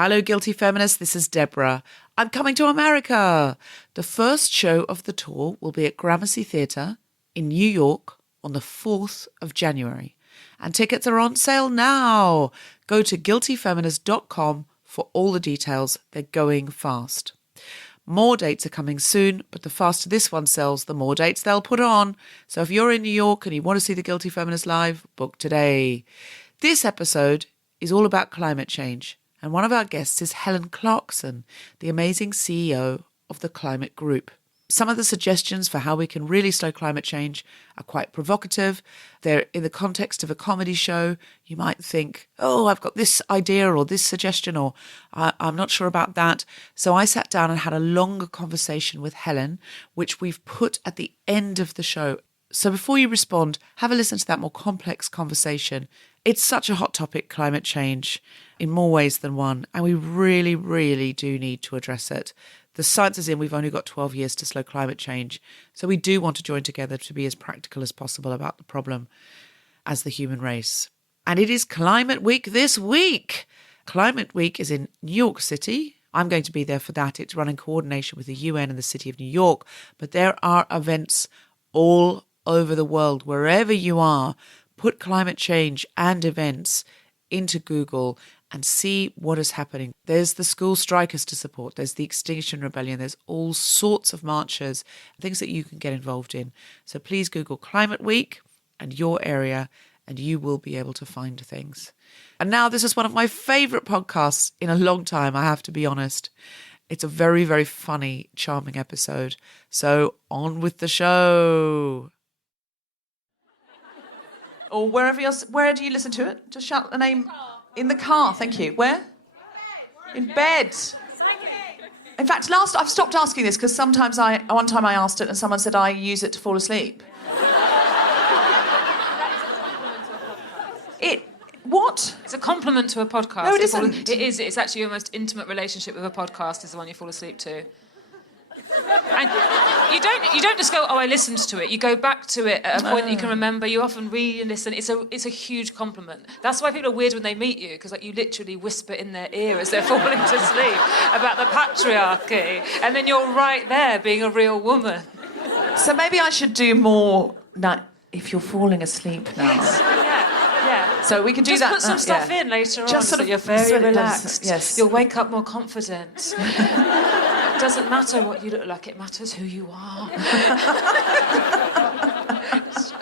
Hello, Guilty Feminists. This is Deborah. I'm coming to America. The first show of the tour will be at Gramercy Theater in New York on the 4th of January. And tickets are on sale now. Go to guiltyfeminist.com for all the details. They're going fast. More dates are coming soon, but the faster this one sells, the more dates they'll put on. So if you're in New York and you want to see the Guilty Feminist live, book today. This episode is all about climate change. And one of our guests is Helen Clarkson, the amazing CEO of the Climate Group. Some of the suggestions for how we can really slow climate change are quite provocative. They're in the context of a comedy show. You might think, oh, I've got this idea or this suggestion, or I'm not sure about that. So I sat down and had a longer conversation with Helen, which we've put at the end of the show. So before you respond, have a listen to that more complex conversation. It's such a hot topic, climate change, in more ways than one. And we really, really do need to address it. The science is in, we've only got 12 years to slow climate change. So we do want to join together to be as practical as possible about the problem as the human race. And it is Climate Week this week. Climate Week is in New York City. I'm going to be there for that. It's run in coordination with the UN and the City of New York. But there are events all over the world. Wherever you are, put climate change and events into Google and see what is happening. There's the school strikers to support. There's the Extinction Rebellion. There's all sorts of marches, things that you can get involved in. So please Google Climate Week and your area, and you will be able to find things. And now this is one of my favourite podcasts in a long time, I have to be honest. It's a very, very funny, charming episode. So on with the show. Or wherever else, where do you listen to it? Just shout the name. In the car, thank you. Where? In bed. In fact, I've stopped asking this because sometimes one time I asked it and someone said I use it to fall asleep. What? It's a compliment to a podcast. No, it isn't. It is. It's actually your most intimate relationship with a podcast is the one you fall asleep to. And you don't just go, oh, I listened to it. You go back to it at a point that you can remember. You often read and listen. It's a huge compliment. That's why people are weird when they meet you, because you literally whisper in their ear as they're falling to sleep about the patriarchy, and then you're right there being a real woman. So maybe I should do more. If you're falling asleep now. Yes. Yeah. So we can do just that. Put some stuff in later on, just so you're very relaxed. Yes. You'll wake up more confident. It doesn't matter what you look like, it matters who you are.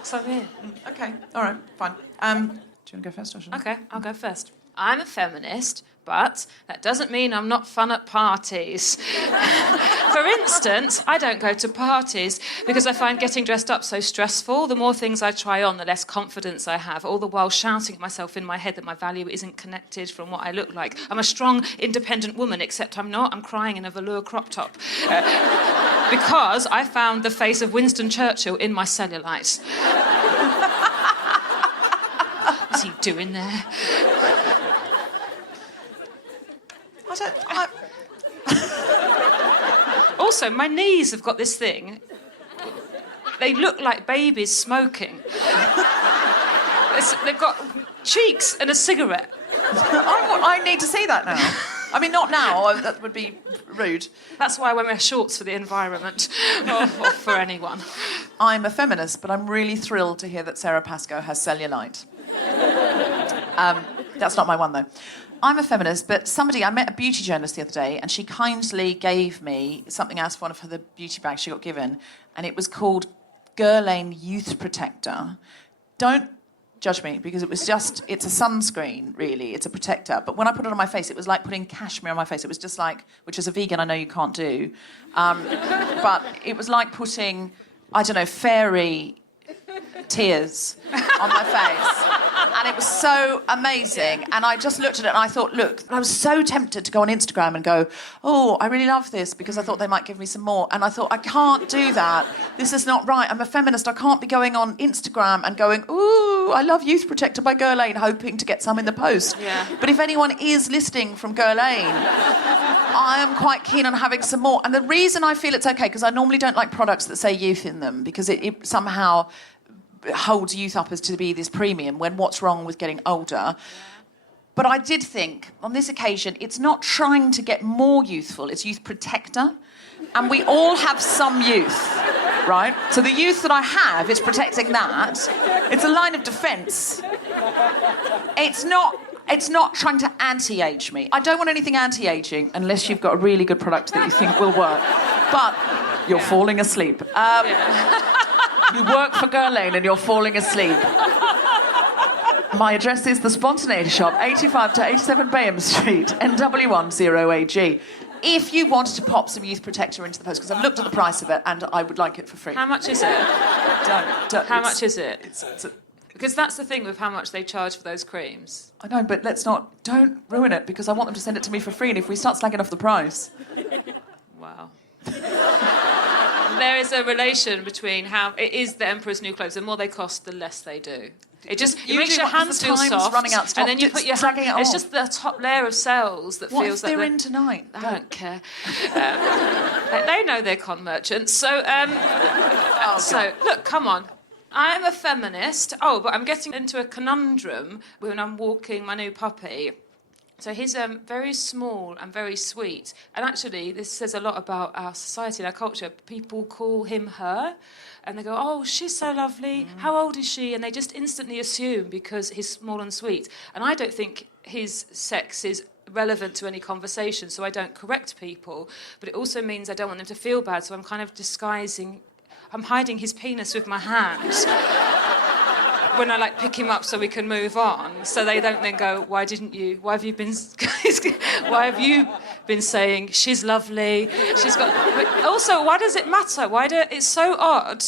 So I'm in. Okay, all right, fine. Do you want to go first or should I? Okay, I'll go first. I'm a feminist, but that doesn't mean I'm not fun at parties. For instance, I don't go to parties because I find getting dressed up so stressful. The more things I try on, the less confidence I have, all the while shouting at myself in my head that my value isn't connected from what I look like. I'm a strong, independent woman, except I'm not. I'm crying in a velour crop top. Because I found the face of Winston Churchill in my cellulite. What's he doing there? Also, my knees have got this thing. They look like babies smoking. They've got cheeks and a cigarette. I need to see that now. I mean, not now. That would be rude. That's why I wear my shorts for the environment, or for anyone. I'm a feminist, but I'm really thrilled to hear that Sara Pascoe has cellulite. That's not my one, though. I'm a feminist, but I met a beauty journalist the other day, and she kindly gave me something out of one of the beauty bags she got given, and it was called Guerlain Youth Protector. Don't judge me, because it's a sunscreen, really. It's a protector. But when I put it on my face, it was like putting cashmere on my face. It was just like, which as a vegan I know you can't do, but it was like putting, I don't know, fairy tears on my face. And it was so amazing. And I just looked at it and I thought, look, I was so tempted to go on Instagram and go, oh, I really love this, because I thought they might give me some more. And I thought, I can't do that. This is not right. I'm a feminist. I can't be going on Instagram and going, ooh, I love Youth Protector by Guerlain, hoping to get some in the post. Yeah. But if anyone is listening from Guerlain, I am quite keen on having some more. And the reason I feel it's okay, because I normally don't like products that say youth in them, because it somehow holds youth up as to be this premium, when what's wrong with getting older? But I did think, on this occasion, it's not trying to get more youthful, it's youth protector. And we all have some youth, right? So the youth that I have is protecting that. It's a line of defence. It's not trying to anti-age me. I don't want anything anti-aging unless you've got a really good product that you think will work. But you're falling asleep. You work for Guerlain and you're falling asleep. My address is the Spontaneity Shop, 85 to 87 Bayham Street, NW1 0AG. If you wanted to pop some youth protector into the post, because I've looked at the price of it and I would like it for free. How much is it? Don't. How much is it? Because that's the thing with how much they charge for those creams. I know, but don't ruin it, because I want them to send it to me for free, and if we start slagging off the price... Wow. There is a relation between how it is the Emperor's New Clothes. The more they cost, the less they do. It makes your hands feel soft, running out of stock, and then you put your hand... It's just the top layer of cells that what feels if like... they're in tonight? I don't care. They know they're con merchants. So, look, come on. I'm a feminist. Oh, but I'm getting into a conundrum when I'm walking my new puppy. So he's very small and very sweet. And actually, this says a lot about our society and our culture. People call him her. And they go, oh, she's so lovely. How old is she? And they just instantly assume because he's small and sweet. And I don't think his sex is relevant to any conversation, so I don't correct people. But it also means I don't want them to feel bad, so I'm kind of I'm hiding his penis with my hands when I pick him up so we can move on. So they don't then go, why have you been saying she's lovely? But also, why does it matter? It's so odd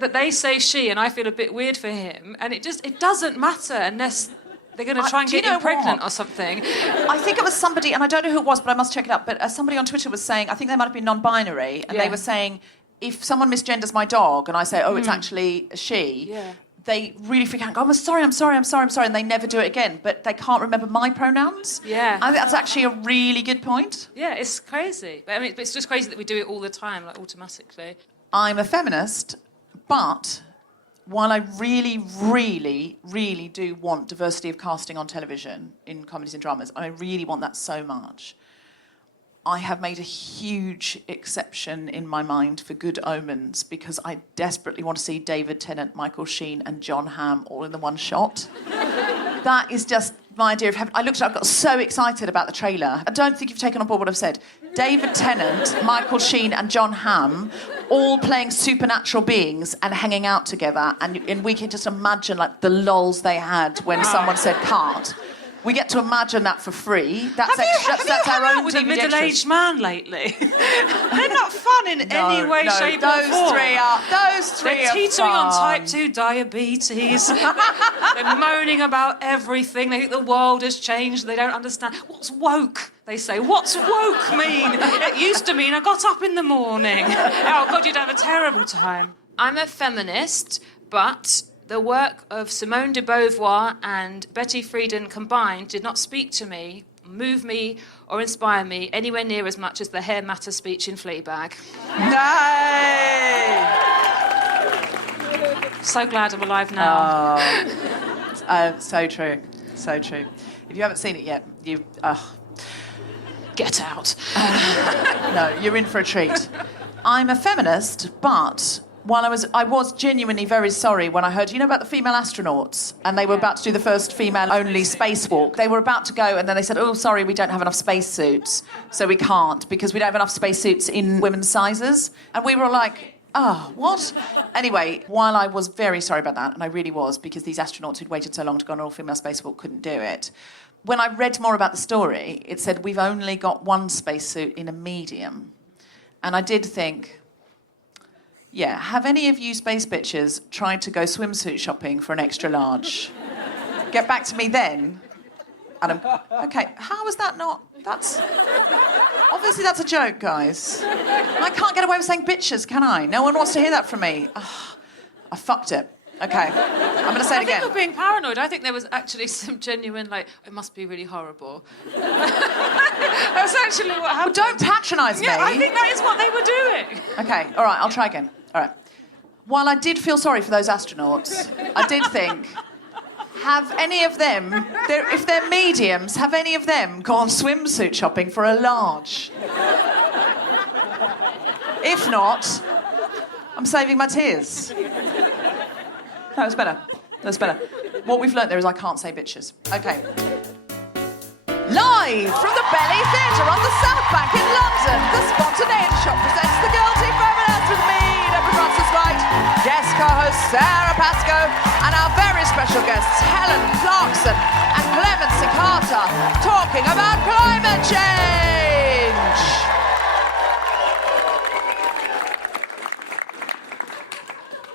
that they say she and I feel a bit weird for him, and it doesn't matter unless they're going to try and get you pregnant or something. I think it was somebody, and I don't know who it was, but I must check it up, but somebody on Twitter was saying, I think they might have been non-binary, and they were saying, if someone misgenders my dog and I say, it's actually a she, they really freak out and go, I'm sorry, and they never do it again. But they can't remember my pronouns. Yeah. I think that's actually a really good point. Yeah, it's crazy. But, it's just crazy that we do it all the time, automatically. I'm a feminist, but while I really, really, really do want diversity of casting on television in comedies and dramas, I really want that so much, I have made a huge exception in my mind for Good Omens because I desperately want to see David Tennant, Michael Sheen and John Hamm all in the one shot. That is just my idea of heaven. I got so excited about the trailer. I don't think you've taken on board what I've said. David Tennant, Michael Sheen and John Hamm all playing supernatural beings and hanging out together, and we can just imagine the lols they had when someone said "cart." We get to imagine that for free. That's our own with TV a middle-aged extras. man lately. They're not fun in any way, shape, or form. Those three They're are teetering fun. on type 2 diabetes. They're moaning about everything. They think the world has changed. They don't understand. What's woke? They say, what's woke mean? It used to mean I got up in the morning. Oh, God, you'd have a terrible time. I'm a feminist, but the work of Simone de Beauvoir and Betty Friedan combined did not speak to me, move me, or inspire me anywhere near as much as the Hair Matter speech in Fleabag. No! So glad I'm alive now. So true. So true. If you haven't seen it yet, Get out. No, you're in for a treat. I'm a feminist, but while I was genuinely very sorry when I heard, about the female astronauts, and they were about to do the first female-only spacewalk. They were about to go, and then they said, oh, sorry, we don't have enough spacesuits, so we can't, because we don't have enough spacesuits in women's sizes. And we were like, what? Anyway, while I was very sorry about that, and I really was, because these astronauts who'd waited so long to go on an all-female spacewalk couldn't do it, when I read more about the story, it said we've only got one spacesuit in a medium. And I did think, yeah, have any of you space bitches tried to go swimsuit shopping for an extra large? Get back to me then. And okay, how is that not... Obviously that's a joke, guys. I can't get away with saying bitches, can I? No one wants to hear that from me. I fucked it. Okay, I'm going to say it again. I think you're being paranoid. I think there was actually some genuine, it must be really horrible. That's actually what happened. Well, don't patronise me. Yeah, I think that is what they were doing. Okay, all right, I'll try again. All right. While I did feel sorry for those astronauts, I did think, Have any of them, if they're mediums, have any of them gone swimsuit shopping for a large? If not, I'm saving my tears. That was better. That's better. What we've learnt there is I can't say bitches. Okay. Live from the Belly Theatre on the South Bank in London, the Spontaneity Shop presents The Guilty Feminist with me, Deborah Frances-White, guest co-host Sara Pascoe, and our very special guests Helen Clarkson and Clemency talking about climate change.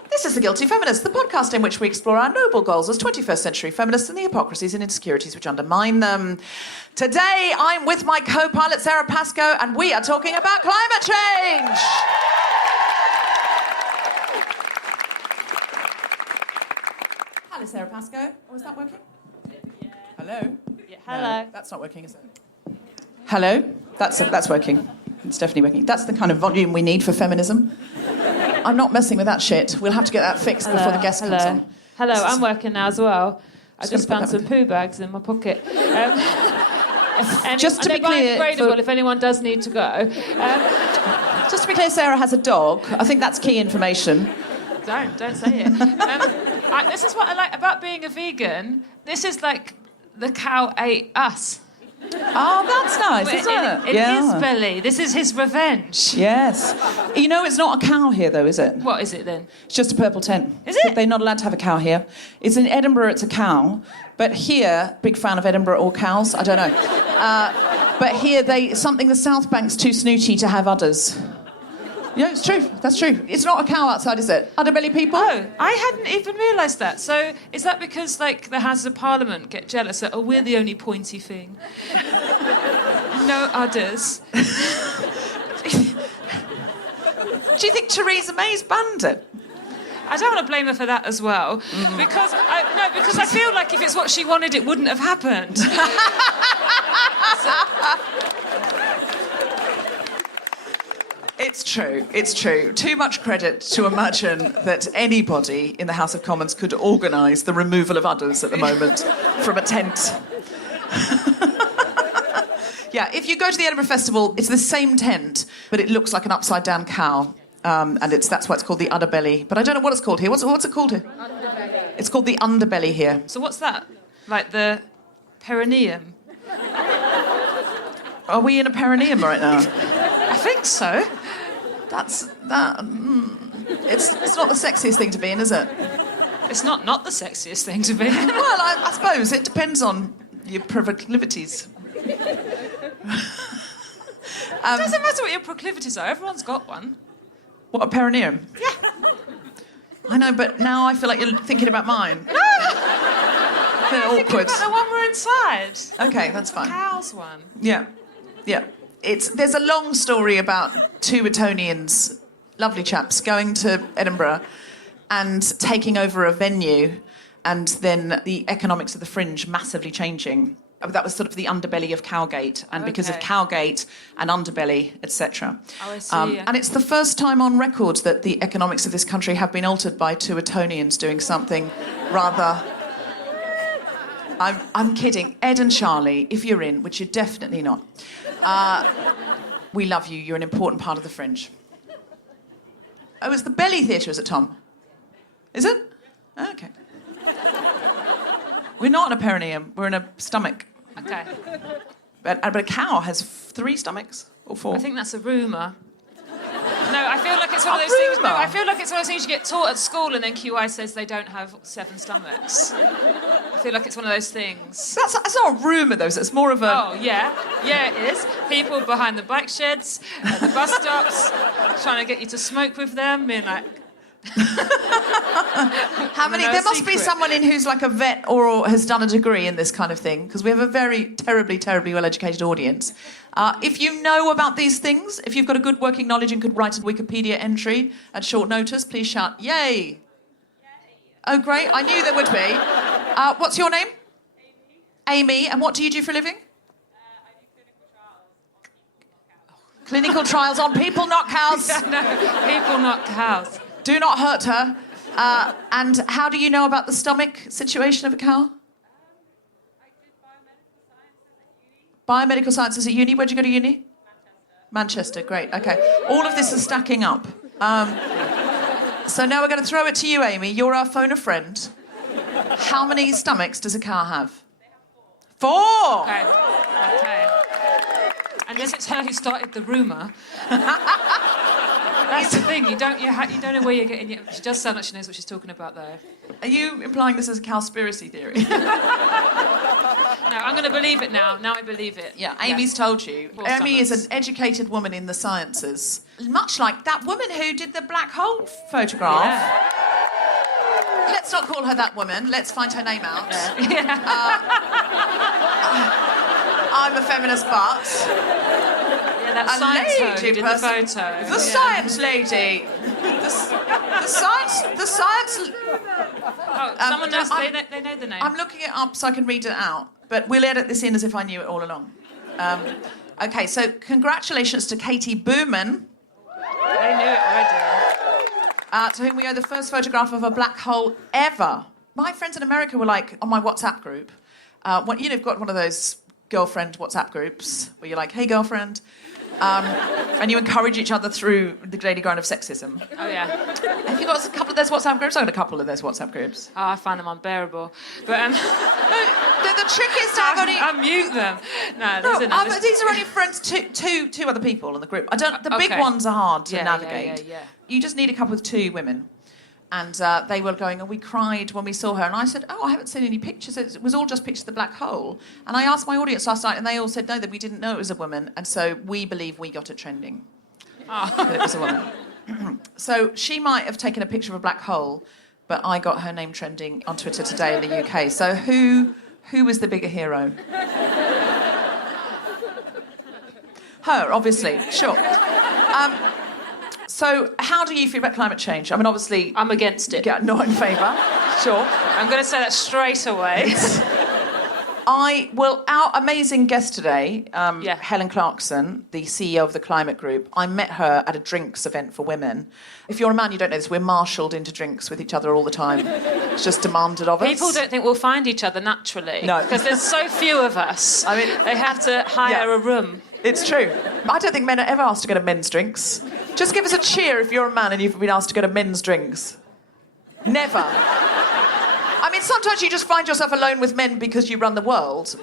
This is The Guilty Feminist, the podcast in which we explore our noble goals as 21st century feminists and the hypocrisies and insecurities which undermine them. Today, I'm with my co-pilot, Sara Pascoe, and we are talking about climate change. Hello, Sara Pascoe. Oh, is that working? Yeah. Hello? Yeah, hello. No, that's not working, is it? Hello? That's working. It's definitely working. That's the kind of volume we need for feminism. I'm not messing with that shit. We'll have to get that fixed before the guest comes on. Hello, I'm working now as well. I just found some poo bags in my pocket. Just to be clear... Biodegradable if anyone does need to go. Just to be clear, Sarah has a dog. I think that's key information. Don't say it. This is what I like about being a vegan. This is like the cow ate us. Oh, that's nice, isn't it? In his belly. This is his revenge. Yes. You know, it's not a cow here, though, is it? What is it, then? It's just a purple tent. Is it? They're not allowed to have a cow here. It's in Edinburgh, it's a cow. But here, big fan of Edinburgh or cows, I don't know. But here, the South Bank's too snooty to have udders. Yeah, it's true. That's true. It's not a cow outside, is it? Udderbelly people? Oh, I hadn't even realised that. So is that because, like, the Houses of Parliament get jealous that, we're the only pointy thing? No udders. Do you think Theresa May's banned it? I don't want to blame her for that as well. Because I feel like if it's what she wanted, it wouldn't have happened. It's true. Too much credit to imagine that anybody in the House of Commons could organise the removal of udders at the moment from a tent. Yeah, if you go to the Edinburgh Festival, it's the same tent, but it looks like an upside-down cow. And that's why it's called the Udderbelly. But I don't know what it's called here. What's it called here? Underbelly. It's called the Underbelly here. So what's that? Like the perineum? Are we in a perineum right now? I think so. It's not the sexiest thing to be in, is it? It's not the sexiest thing to be in. Well, I suppose it depends on your proclivities. It doesn't matter what your proclivities are. Everyone's got one. What, a perineum? Yeah. I know, but now I feel like you're thinking about mine. No! They're awkward. About the one we're inside. Okay, that's fine. The cow's one. Yeah. There's a long story about two Etonians, lovely chaps, going to Edinburgh and taking over a venue, and then the economics of the Fringe massively changing. That was sort of the underbelly of Cowgate, and because of Cowgate and underbelly, etc. Oh, I see. And it's the first time on record that the economics of this country have been altered by two Etonians doing something rather... I'm kidding. Ed and Charlie, if you're in, which you're definitely not, we love you. You're an important part of the Fringe. Oh, it's the Belly Theatre, is it, Tom? Is it? Oh, OK. We're not in a perineum. We're in a stomach. OK. But a cow has 3 stomachs or 4. I think that's a rumour. No, I feel like it's one of those things. No, I feel like it's one of those things you get taught at school, and then QI says they don't have 7 stomachs. I feel like it's one of those things. That's not a rumour, though. So it's more of a... Oh, yeah. Yeah, it is. People behind the bike sheds, at the bus stops, trying to get you to smoke with them, being like... How many? There must be someone in who's like a vet or has done a degree in this kind of thing, because we have a very terribly well-educated audience. If you know about these things, if you've got a good working knowledge and could write a Wikipedia entry at short notice, please shout, yay! Yay. Oh, great. I knew there would be. What's your name? Amy. And what do you do for a living? I do clinical trials on people, not cows. No, people, not cows. Do not hurt her. And how do you know about the stomach situation of a cow? I did biomedical sciences at uni. Biomedical sciences at uni. Where'd you go to uni? Manchester, great. Okay. All of this is stacking up. So now we're going to throw it to you, Amy. You're our phone a friend. How many stomachs does a cow have? They have 4. Okay. Unless it's her who started the rumour. That's the thing. You don't know where you're getting it. She does sound like she knows what she's talking about, though. Are you implying this is a cowspiracy theory? No, I'm going to believe it now. Now I believe it. Yeah, Amy's told you. Amy is an educated woman in the sciences. Much like that woman who did the black hole photograph. Yeah. Let's not call her that woman. Let's find her name out. Yeah. I'm a feminist, but... Yeah, that science hoe who did the photo. The science lady. The science... Oh, someone knows, they know the name. I'm looking it up so I can read it out, but we'll edit this in as if I knew it all along. Okay, so congratulations to Katie Booman. They knew it already. To whom we owe the first photograph of a black hole ever. My friends in America were like, on my WhatsApp group, you've got one of those girlfriend WhatsApp groups where you're like, hey, girlfriend, and you encourage each other through the daily grind of sexism. Oh, yeah. Have you got a couple of those WhatsApp groups? I've got a couple of those WhatsApp groups. Oh, I find them unbearable. But The trick is to have only... I mute them. No, these are only friends, two other people in the group. The big ones are hard to navigate. Yeah. You just need a couple of 2 women. And they were going, and we cried when we saw her. And I said, I haven't seen any pictures. It was all just pictures of the black hole. And I asked my audience last night, and they all said, no, that we didn't know it was a woman. And so we believe we got it trending. That it was a woman. So she might have taken a picture of a black hole, but I got her name trending on Twitter today in the UK. So who was the bigger hero? Her, obviously, sure. So how do you feel about climate change? I mean, obviously... I'm against it. Yeah, not in favour. Sure. I'm going to say that straight away. Our amazing guest today, Helen Clarkson, the CEO of the Climate Group, I met her at a drinks event for women. If you're a man, you don't know this, we're marshalled into drinks with each other all the time. It's just demanded of us. People don't think we'll find each other naturally. No. Because there's so few of us. I mean, they have to hire a room. It's true. I don't think men are ever asked to go to men's drinks. Just give us a cheer if you're a man and you've been asked to go to men's drinks. Never. I mean, sometimes you just find yourself alone with men because you run the world.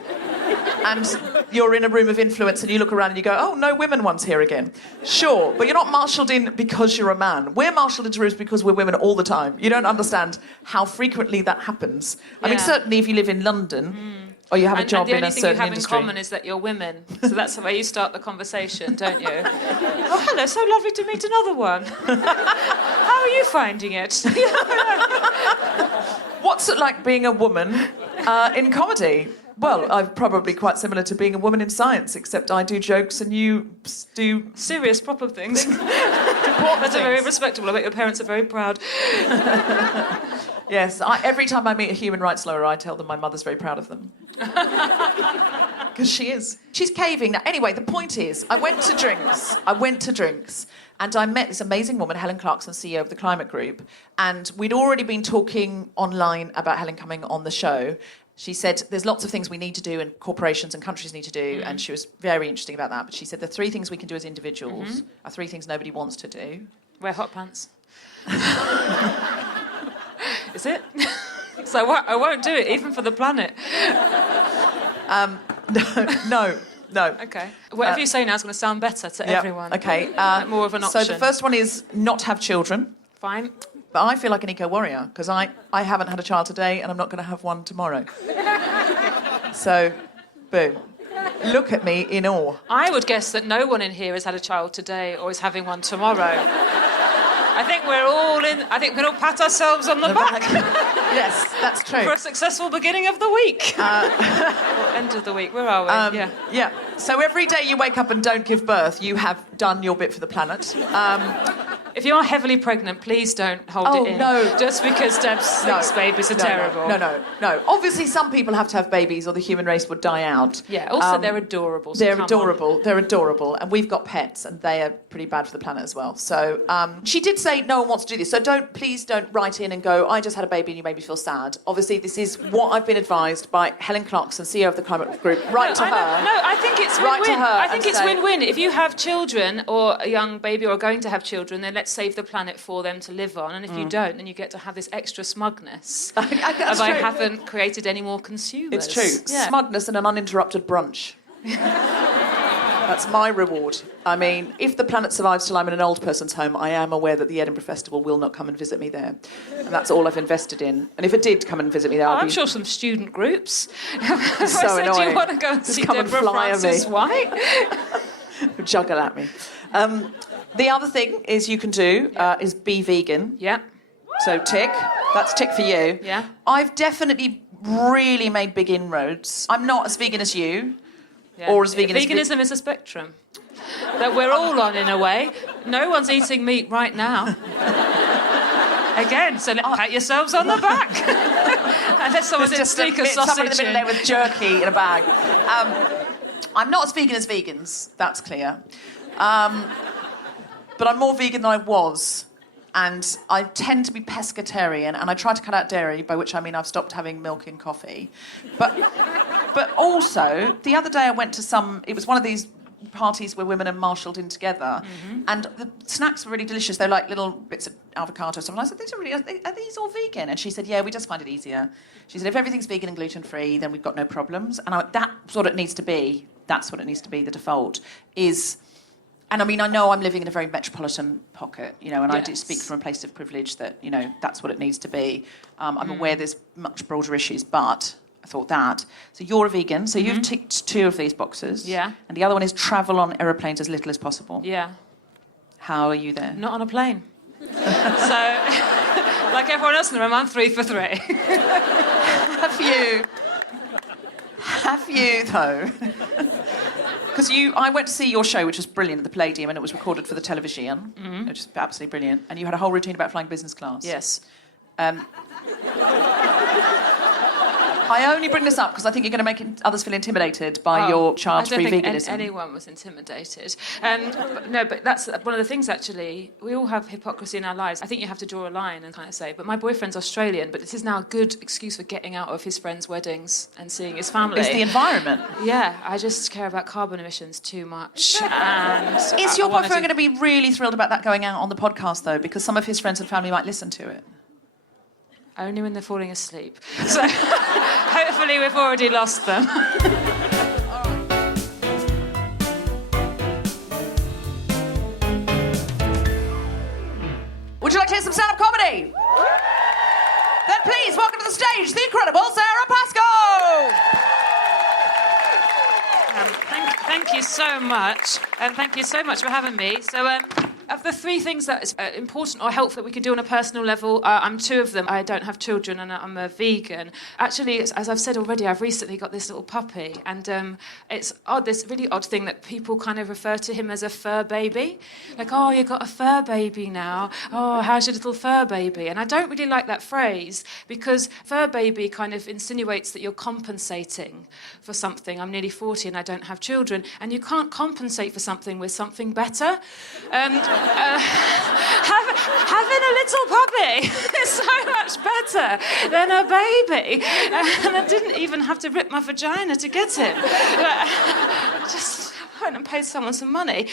And you're in a room of influence and you look around and you go, oh, no women one's here again. Sure, but you're not marshalled in because you're a man. We're marshalled into rooms because we're women all the time. You don't understand how frequently that happens. I mean, certainly if you live in London... Or you have a job in a certain industry. And the only thing you have in common is that you're women. So that's the way you start the conversation, don't you? Oh, hello, so lovely to meet another one. How are you finding it? What's it like being a woman in comedy? Well, I'm probably quite similar to being a woman in science, except I do jokes and you do... serious, proper things. That's very respectable. I bet your parents are very proud. Yes, every time I meet a human rights lawyer, I tell them my mother's very proud of them. Because she is. She's caving now. Anyway, the point is, I went to drinks, and I met this amazing woman, Helen Clarkson, CEO of the Climate Group, and we'd already been talking online about Helen coming on the show. She said there's lots of things we need to do and corporations and countries need to do, and she was very interesting about that. But she said the 3 things we can do as individuals are 3 things nobody wants to do. Wear hot pants. Is it? So I won't do it, even for the planet. No. Okay. Whatever you say now is going to sound better to everyone. Okay. More of an option. So the first one is not have children. Fine. But I feel like an eco-warrior, because I haven't had a child today and I'm not going to have one tomorrow. So, boom. Look at me in awe. I would guess that no one in here has had a child today or is having one tomorrow. I think we can all pat ourselves on the back. Yes, that's true. For a successful beginning of the week. Or end of the week, where are we? Yeah. So every day you wake up and don't give birth, you have done your bit for the planet. if you are heavily pregnant, please don't hold it in. No. Just because Deb's thinks babies are terrible. No. Obviously, some people have to have babies or the human race would die out. Yeah, also they're adorable. So they're adorable. And we've got pets and they are pretty bad for the planet as well. So she did say no one wants to do this. So please don't write in and go, I just had a baby and you made me feel sad. Obviously, this is what I've been advised by Helen Clarkson, CEO of the Climate Group. Write to her. I think it's win-win. Write to her I think it's win-win. If you have children or a young baby or are going to have children, then let's save the planet for them to live on. And if you don't, then you get to have this extra smugness That's of true. I haven't created any more consumers. It's true. Yeah. Smugness and an uninterrupted brunch. That's my reward. I mean, if the planet survives till I'm in an old person's home, I am aware that the Edinburgh Festival will not come and visit me there. And that's all I've invested in. And if it did come and visit me there, I'm sure some student groups. So annoying. Do you want to go and Just see come and Deborah fly at me. Frances-White? Juggle at me. The other thing is you can do is be vegan. Yeah. So tick. That's tick for you. Yeah. I've definitely really made big inroads. I'm not as vegan as you. Yeah. Or as vegan Veganism is a spectrum that we're all on in a way. No one's eating meat right now. Again, so pat yourselves on the back. Unless someone did sneak a sausage someone in the middle there with jerky in a bag. I'm not as vegan as vegans, that's clear. But I'm more vegan than I was. And I tend to be pescatarian, and I try to cut out dairy, by which I mean I've stopped having milk in coffee. But also, the other day I went to it was one of these parties where women are marshalled in together, and the snacks were really delicious. They're like little bits of avocado or something. I said, are these all vegan? And she said, yeah, we just find it easier. She said, if everything's vegan and gluten-free, then we've got no problems. And that's what it needs to be. That's what it needs to be. The default is... And I mean, I know I'm living in a very metropolitan pocket, and I do speak from a place of privilege that, that's what it needs to be. I'm aware there's much broader issues, but I thought that. So you're a vegan, so you've ticked 2 of these boxes. Yeah. And the other one is travel on aeroplanes as little as possible. Yeah. How are you there? Not on a plane. So, like everyone else in the room, I'm 3 for 3. Have you, though? Because I went to see your show, which was brilliant, at the Palladium, and it was recorded for the television, which is absolutely brilliant. And you had a whole routine about flying business class. Yes. I only bring this up because I think you're going to make others feel intimidated by your child-free veganism. I don't think anyone was intimidated. But that's one of the things, actually. We all have hypocrisy in our lives. I think you have to draw a line and kind of say, but my boyfriend's Australian, but this is now a good excuse for getting out of his friends' weddings and seeing his family. It's the environment. Yeah, I just care about carbon emissions too much. And is your boyfriend going to be really thrilled about that going out on the podcast, though? Because some of his friends and family might listen to it. Only when they're falling asleep. So hopefully we've already lost them. Would you like to hear some stand-up comedy? Then please welcome to the stage the incredible Sara Pascoe! Thank you so much. And thank you so much for having me. So, of the 3 things that is important or helpful that we can do on a personal level, I'm 2 of them. I don't have children and I'm a vegan. Actually, as I've said already, I've recently got this little puppy, and it's odd, this really odd thing that people kind of refer to him as a fur baby. Like, oh, you've got a fur baby now. Oh, how's your little fur baby? And I don't really like that phrase because fur baby kind of insinuates that you're compensating for something. I'm nearly 40 and I don't have children, and you can't compensate for something with something better. Having a little puppy is so much better than a baby. And I didn't even have to rip my vagina to get him. I just went and paid someone some money.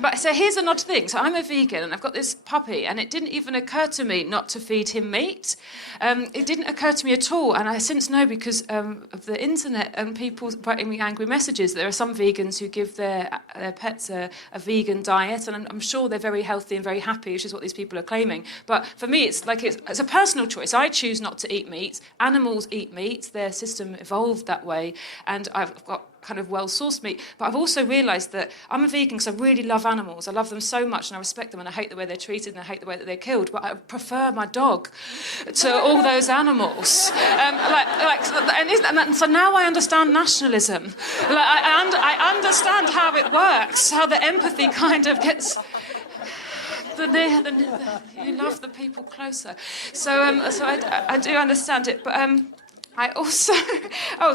But so here's an odd thing. So I'm a vegan and I've got this puppy, and it didn't even occur to me not to feed him meat. It didn't occur to me at all, and I since know because of the internet and people writing me angry messages. There are some vegans who give their pets a vegan diet, and I'm sure they're very healthy and very happy, which is what these people are claiming. But for me, it's a personal choice. I choose not to eat meat. Animals eat meat. Their system evolved that way, and I've got kind of well-sourced meat. But I've also realised that I'm a vegan because I really love animals. I love them so much and I respect them, and I hate the way they're treated and I hate the way that they're killed. But I prefer my dog to all those animals. So now I understand nationalism. I understand how it works, how the empathy kind of gets You love the people closer. So I do understand it, but I also...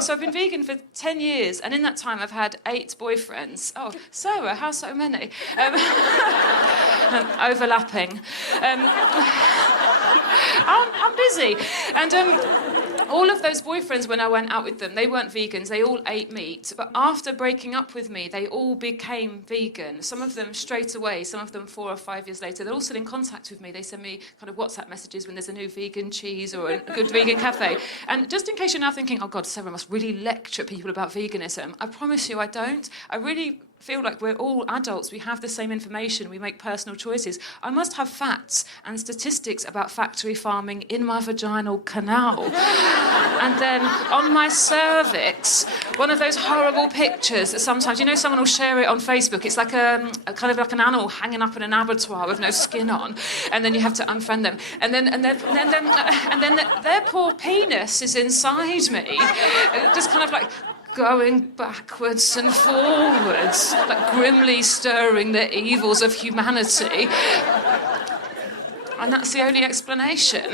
so I've been vegan for 10 years, and in that time I've had 8 boyfriends. Oh, Sarah, how so many? Overlapping. I'm busy. And all of those boyfriends, when I went out with them, they weren't vegans. They all ate meat. But after breaking up with me, they all became vegan. Some of them straight away, some of them 4 or 5 years later. They're all still in contact with me. They send me kind of WhatsApp messages when there's a new vegan cheese or a good vegan cafe. And just in case you're now thinking, oh, God, Sarah must really lecture people about veganism, I promise you I don't. I really feel like we're all adults. We have the same information. We make personal choices. I must have facts and statistics about factory farming in my vaginal canal. And then on my cervix, one of those horrible pictures that sometimes, someone will share it on Facebook. It's like a kind of like an animal hanging up in an abattoir with no skin on, and then you have to unfriend them. And then their poor penis is inside me, just kind of like going backwards and forwards, like grimly stirring the evils of humanity. And that's the only explanation.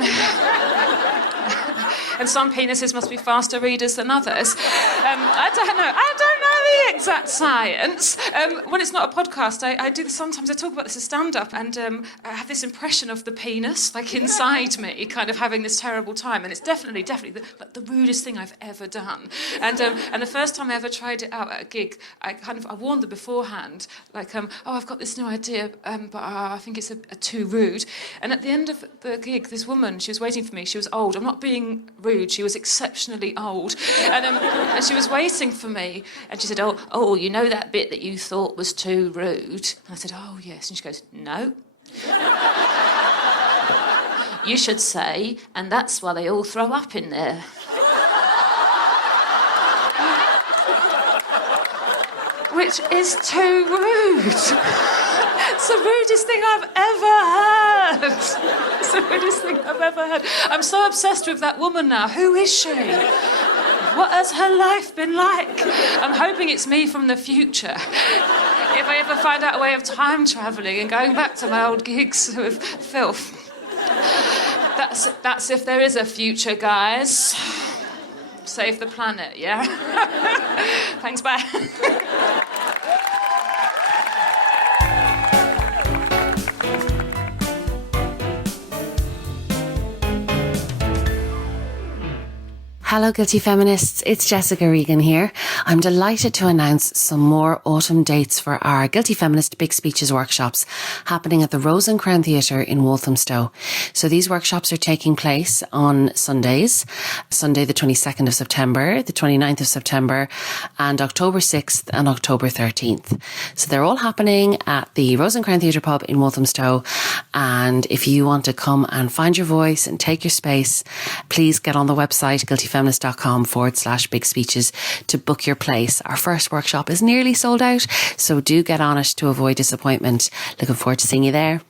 And some penises must be faster readers than others. I don't know the exact science. When it's not a podcast, I do this sometimes. I talk about this as stand-up, and I have this impression of the penis, like inside me, kind of having this terrible time. And it's definitely the rudest thing I've ever done. And the first time I ever tried it out at a gig, I warned them beforehand, like, I've got this new idea, but I think it's a too rude. And at the end of the gig, this woman, she was waiting for me. She was old. I'm not being rude. She was exceptionally old. And she was waiting for me. And she said, oh, you know that bit that you thought was too rude? And I said, oh, yes. And she goes, no. You should say, and that's why they all throw up in there. Which is too rude. It's the rudest thing I've ever heard. It's the rudest thing I've ever heard. I'm so obsessed with that woman now. Who is she? What has her life been like? I'm hoping it's me from the future. If I ever find out a way of time travelling and going back to my old gigs with filth. That's if there is a future, guys. Save the planet, yeah? Thanks, bye. Hello, Guilty Feminists. It's Jessica Regan here. I'm delighted to announce some more autumn dates for our Guilty Feminist Big Speeches workshops happening at the Rose and Crown Theatre in Walthamstow. So these workshops are taking place on Sundays, Sunday the 22nd of September, the 29th of September, and October 6th and October 13th. So they're all happening at the Rose and Crown Theatre pub in Walthamstow. And if you want to come and find your voice and take your space, please get on the website, guiltyfeminist.com/big speeches to book your place. Our first workshop is nearly sold out, so do get on it to avoid disappointment. Looking forward to seeing you there.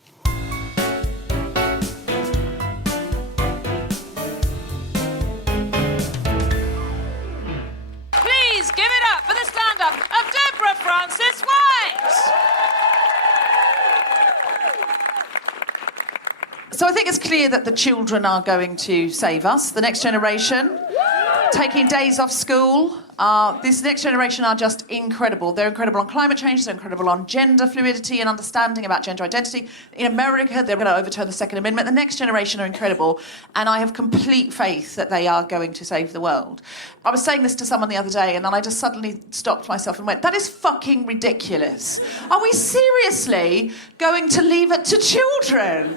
Please give it up for the stand-up of Deborah Frances-White. So I think it's clear that the children are going to save us, the next generation, taking days off school. This next generation are just incredible. They're incredible on climate change, they're incredible on gender fluidity and understanding about gender identity. In America, they're going to overturn the Second Amendment. The next generation are incredible, and I have complete faith that they are going to save the world. I was saying this to someone the other day, and then I just suddenly stopped myself and went, that is fucking ridiculous. Are we seriously going to leave it to children?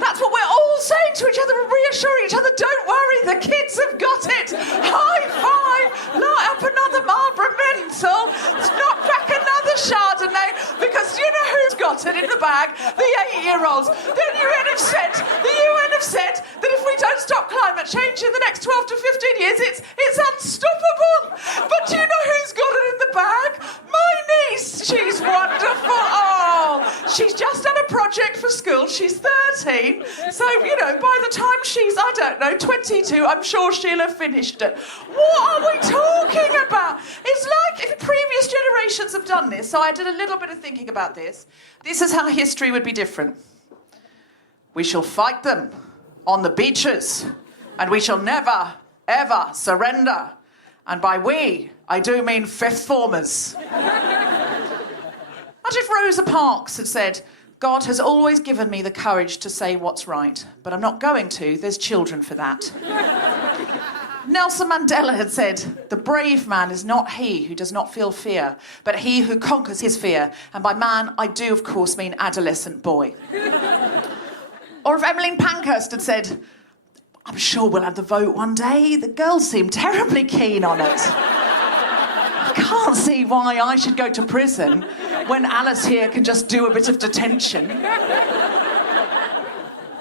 That's what we're all saying to each other and reassuring each other. Don't worry, the kids have got it. High five, light up another Marlboro Menthol, knock back another Chardonnay, because you know who's got it in the bag? The 8-year-olds. The UN have said that if we don't stop climate change in the next 12 to 15 years, it's unstoppable. But do you know who's got it in the bag? My niece. She's wonderful. Oh, she's just done a project for school. She's 13. So, by the time she's, 22, I'm sure she'll have finished it. What are we talking about? It's like if previous generations have done this. So I did a little bit of thinking about this. This is how history would be different. We shall fight them on the beaches, and we shall never, ever surrender. And by we, I do mean fifth formers. Imagine if Rosa Parks had said, God has always given me the courage to say what's right, but I'm not going to. There's children for that. Nelson Mandela had said, the brave man is not he who does not feel fear, but he who conquers his fear. And by man, I do, of course, mean adolescent boy. Or if Emmeline Pankhurst had said, I'm sure we'll have the vote one day. The girls seem terribly keen on it. I can't see why I should go to prison when Alice here can just do a bit of detention.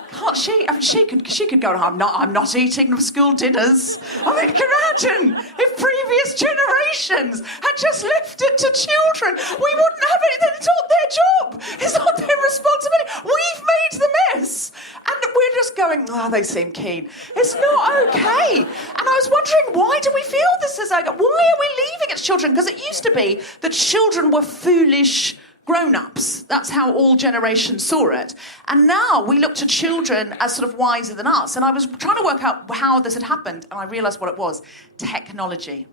Can't she? I mean, she could go, I'm not eating school dinners. I mean, imagine if previous generations had just left it to children. We wouldn't have anything. It's not their job. It's not their responsibility. We've made the mess. And we're just going, they seem keen. It's not okay. And I was wondering, why do we feel this is okay? Why are we leaving it to children? Because it used to be that children were foolish grown-ups. That's how all generations saw it. And now we look to children as sort of wiser than us. And I was trying to work out how this had happened, and I realised what it was. Technology.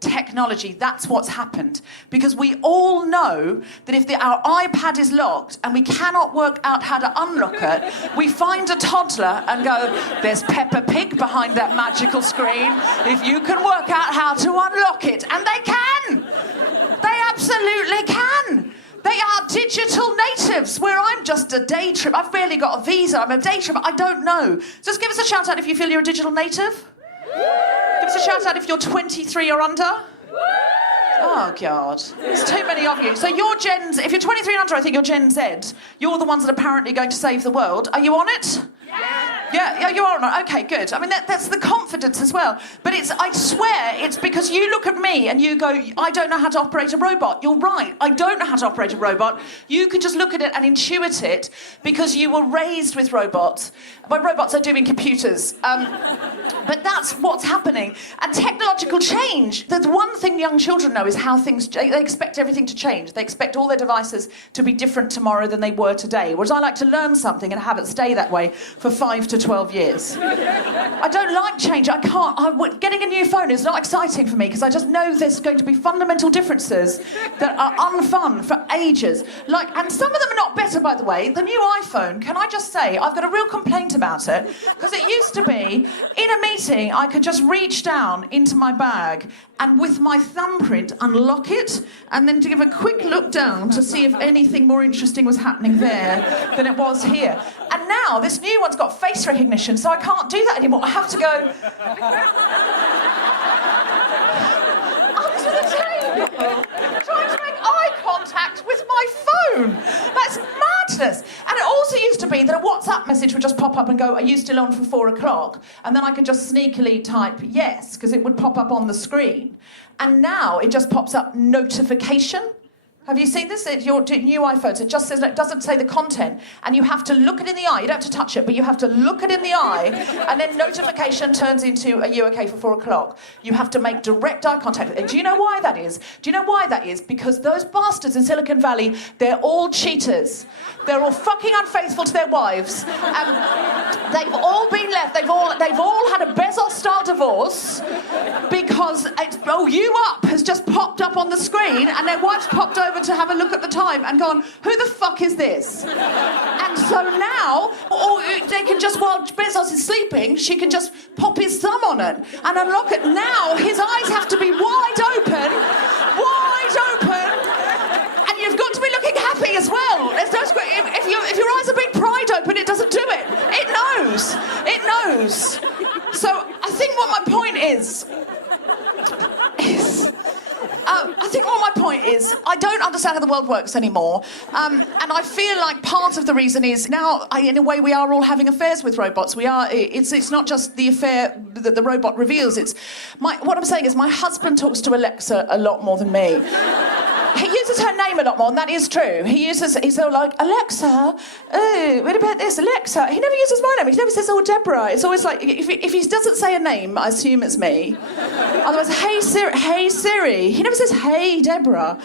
Technology, that's what's happened. Because we all know that if our iPad is locked and we cannot work out how to unlock it, we find a toddler and go, there's Peppa Pig behind that magical screen. If you can work out how to unlock it. And they can. They absolutely can. They are digital natives, where I'm just a day trip. I've barely got a visa. I'm a day trip. I don't know. Just give us a shout out if you feel you're a digital native. Give us a shout out if you're 23 or under. Oh, God. There's too many of you. So you're Gen Z. If you're 23 and under, I think you're Gen Z. You're the ones that are apparently going to save the world. Are you on it? Yeah, you are on it. Okay, good. I mean, that's the confidence as well. But I swear, it's because you look at me and you go, I don't know how to operate a robot. You're right. I don't know how to operate a robot. You could just look at it and intuit it because you were raised with robots. By robots, I do mean computers. But that's what's happening. And technological change, the one thing young children know is how they expect everything to change. They expect all their devices to be different tomorrow than they were today. Whereas I like to learn something and have it stay that way for 5 to 12 years. I don't like change. I can't. Getting a new phone is not exciting for me because I just know there's going to be fundamental differences that are unfun for ages. And some of them are not better, by the way. The new iPhone, can I just say, I've got a real complaint about it because it used to be, in a meeting, I could just reach down into my bag and with my thumbprint unlock it and then to give a quick look down to see if anything more interesting was happening there than it was here. And now this new one's got face recognition, so I can't do that anymore. I have to go under the table, trying to make eye contact with my phone. That's madness. And it also used to be that a WhatsApp message would just pop up and go, are you still on for 4 o'clock? And then I could just sneakily type yes, because it would pop up on the screen. And now it just pops up notification. Have you seen this? It's your new iPhones. It just says, it doesn't say the content. And you have to look it in the eye. You don't have to touch it, but you have to look it in the eye. And then notification turns into, are you okay for 4 o'clock? You have to make direct eye contact with it. Do you know why that is? Do you know why that is? Because those bastards in Silicon Valley, they're all cheaters. They're all fucking unfaithful to their wives. And they've all been left. They've all had a Bezos-style divorce because You Up has just popped up on the screen and their wife's popped over to have a look at the time and gone, who the fuck is this? And so now, they can just, while Bezos is sleeping, she can just pop his thumb on it and unlock it. Now his eyes have to be wide open, and you've got to be looking happy as well. If your eyes are being pried open, it doesn't do it. It knows. So I think what my point is I don't understand how the world works anymore. And I feel like part of the reason is now, in a way, we are all having affairs with robots. It's not just the affair that the robot reveals. What I'm saying is my husband talks to Alexa a lot more than me. He uses her name a lot more, and that is true. He's all like, Alexa, oh, what about this, Alexa? He never uses my name. He never says, oh, Deborah. It's always like, if he doesn't say a name, I assume it's me. Otherwise, hey Siri. He never says, hey Deborah.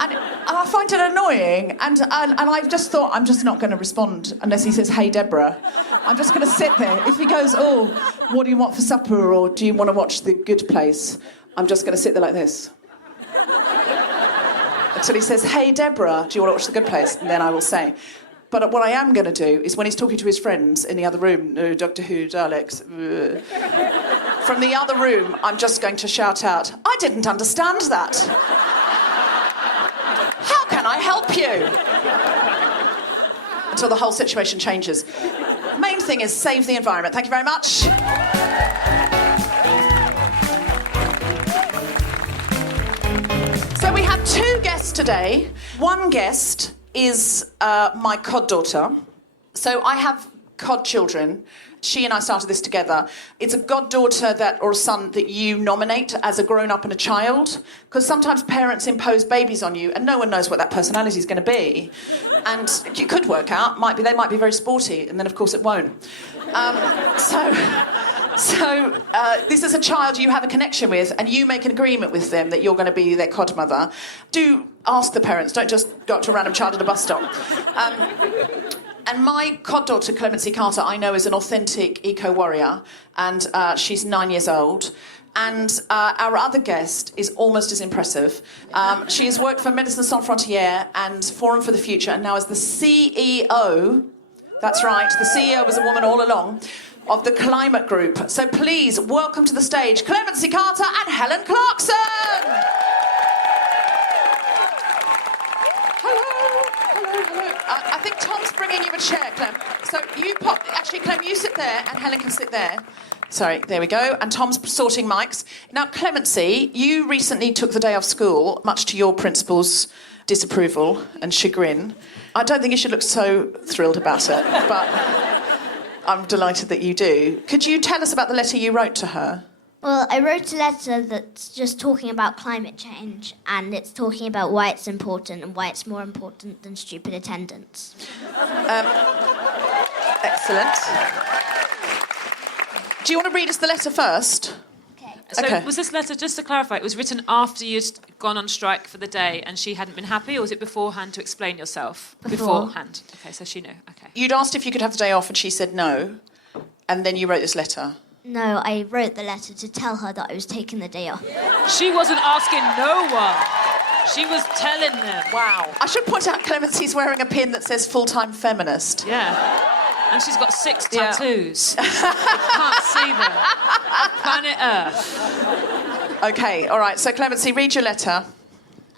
And I find it annoying, and I've just thought, I'm just not going to respond unless he says, hey Deborah. I'm just going to sit there. If he goes, oh, what do you want for supper, or do you want to watch The Good Place? I'm just going to sit there like this. Until he says, hey, Deborah, do you want to watch The Good Place? And then I will say. But what I am going to do is when he's talking to his friends in the other room, oh, Doctor Who, Daleks, from the other room, I'm just going to shout out, I didn't understand that. How can I help you? Until the whole situation changes. Main thing is save the environment. Thank you very much. So we have two guests today. One guest is my goddaughter. So I have godchildren. She and I started this together. It's a goddaughter or a son that you nominate as a grown-up and a child, because sometimes parents impose babies on you and no one knows what that personality is going to be. And it could work out. They might be very sporty, and then, of course, it won't. So this is a child you have a connection with, and you make an agreement with them that you're going to be their godmother. Do ask the parents. Don't just go up to a random child at a bus stop. And my goddaughter, Clemency Carter, I know is an authentic eco-warrior, and she's 9 years old. And our other guest is almost as impressive. She has worked for Médecins Sans Frontières and Forum for the Future, and now is the CEO. That's right, the CEO was a woman all along, of the Climate Group. So please, welcome to the stage, Clemency Carter and Helen Clarkson! Hello. I think Tom's bringing you a chair, Clem. So you Clem, you sit there, and Helen can sit there. Sorry, there we go. And Tom's sorting mics. Now, Clemency, you recently took the day off school, much to your principal's disapproval and chagrin. I don't think you should look so thrilled about it, but I'm delighted that you do. Could you tell us about the letter you wrote to her? Well, I wrote a letter that's just talking about climate change, and it's talking about why it's important and why it's more important than stupid attendance. Excellent. Do you want to read us the letter first? So was this letter, just to clarify, it was written after you'd gone on strike for the day and she hadn't been happy, or was it beforehand to explain yourself? Beforehand. Okay, so she knew. Okay. You'd asked if you could have the day off and she said no, and then you wrote this letter. No, I wrote the letter to tell her that I was taking the day off. She wasn't asking no one. She was telling them. Wow. I should point out Clemency's wearing a pin that says full-time feminist. Yeah. And she's got 6 tattoos. You can't see them. Planet Earth. OK, all right. So, Clemency, read your letter.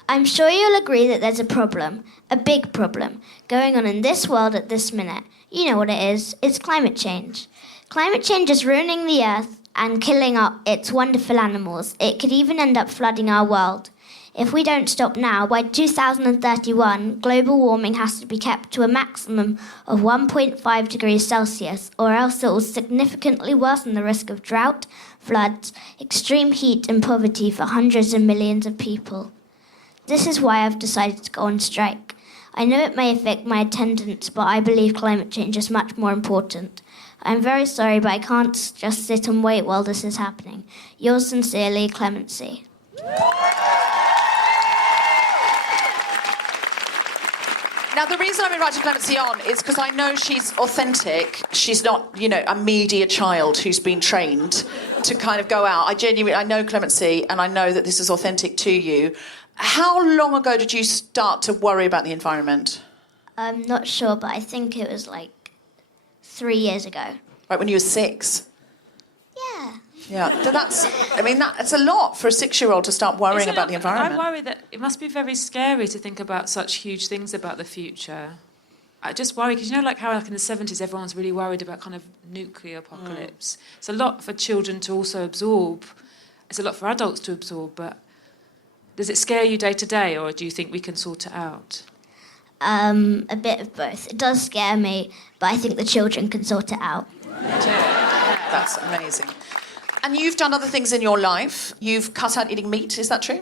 I'm sure you'll agree that there's a problem, a big problem, going on in this world at this minute. You know what it is. It's climate change. Climate change is ruining the Earth and killing its wonderful animals. It could even end up flooding our world. If we don't stop now, by 2031, global warming has to be kept to a maximum of 1.5 degrees Celsius, or else it will significantly worsen the risk of drought, floods, extreme heat and poverty for hundreds of millions of people. This is why I've decided to go on strike. I know it may affect my attendance, but I believe climate change is much more important. I'm very sorry, but I can't just sit and wait while this is happening. Yours sincerely, Clemency. Now, the reason I'm inviting Clemency on is because I know she's authentic. She's not, a media child who's been trained to kind of go out. I know Clemency, and I know that this is authentic to you. How long ago did you start to worry about the environment? I'm not sure, but I think it was 3 years ago. Right, when you were 6? Yeah. Yeah, that's a lot for a 6-year-old to start worrying about the environment. I worry that it must be very scary to think about such huge things about the future. I just worry, because how in the 70s everyone's really worried about kind of nuclear apocalypse. It's a lot for children to also absorb. It's a lot for adults to absorb, but does it scare you day to day, or do you think we can sort it out? A bit of both. It does scare me, but I think the children can sort it out. That's amazing. And you've done other things in your life. You've cut out eating meat, is that true?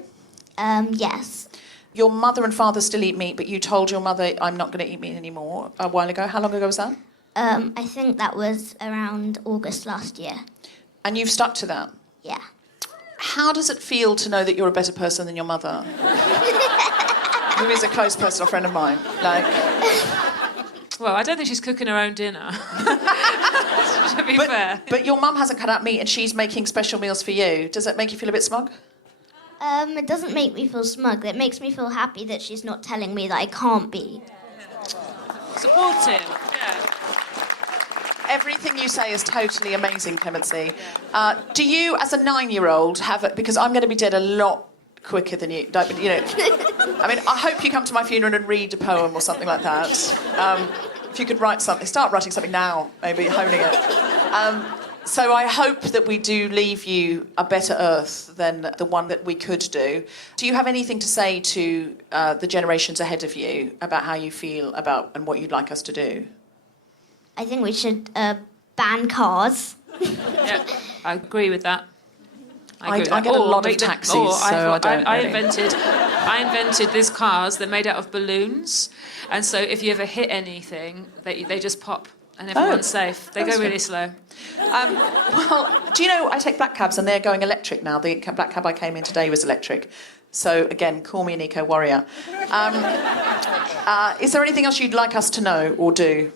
Yes. Your mother and father still eat meat, but you told your mother, I'm not going to eat meat anymore, a while ago. How long ago was that? I think that was around August last year. And you've stuck to that? Yeah. How does it feel to know that you're a better person than your mother? Who is a close personal friend of mine. Like... Well, I don't think she's cooking her own dinner. To be fair. But your mum hasn't cut out meat and she's making special meals for you. Does that make you feel a bit smug? It doesn't make me feel smug. It makes me feel happy that she's not telling me that I can't be. Supportive, yeah. Everything you say is totally amazing, Clemency. Do you, as a 9-year-old, have it? Because I'm going to be dead a lot quicker than you. You know, I mean, I hope you come to my funeral and read a poem or something like that. If you could write something, start writing something now, maybe honing it. So I hope that we do leave you a better earth than the one that we could do. Do you have anything to say to the generations ahead of you about how you feel about and what you'd like us to do? I think we should ban cars. Yeah, I agree with that. I get a lot of taxis, so I don't I really. invented these cars. They're made out of balloons, and so if you ever hit anything, they just pop, and everyone's safe. They go really slow. Well, do you know, I take black cabs and they're going electric now. The black cab I came in today was electric. So, again, call me an eco-warrior. Is there anything else you'd like us to know or do?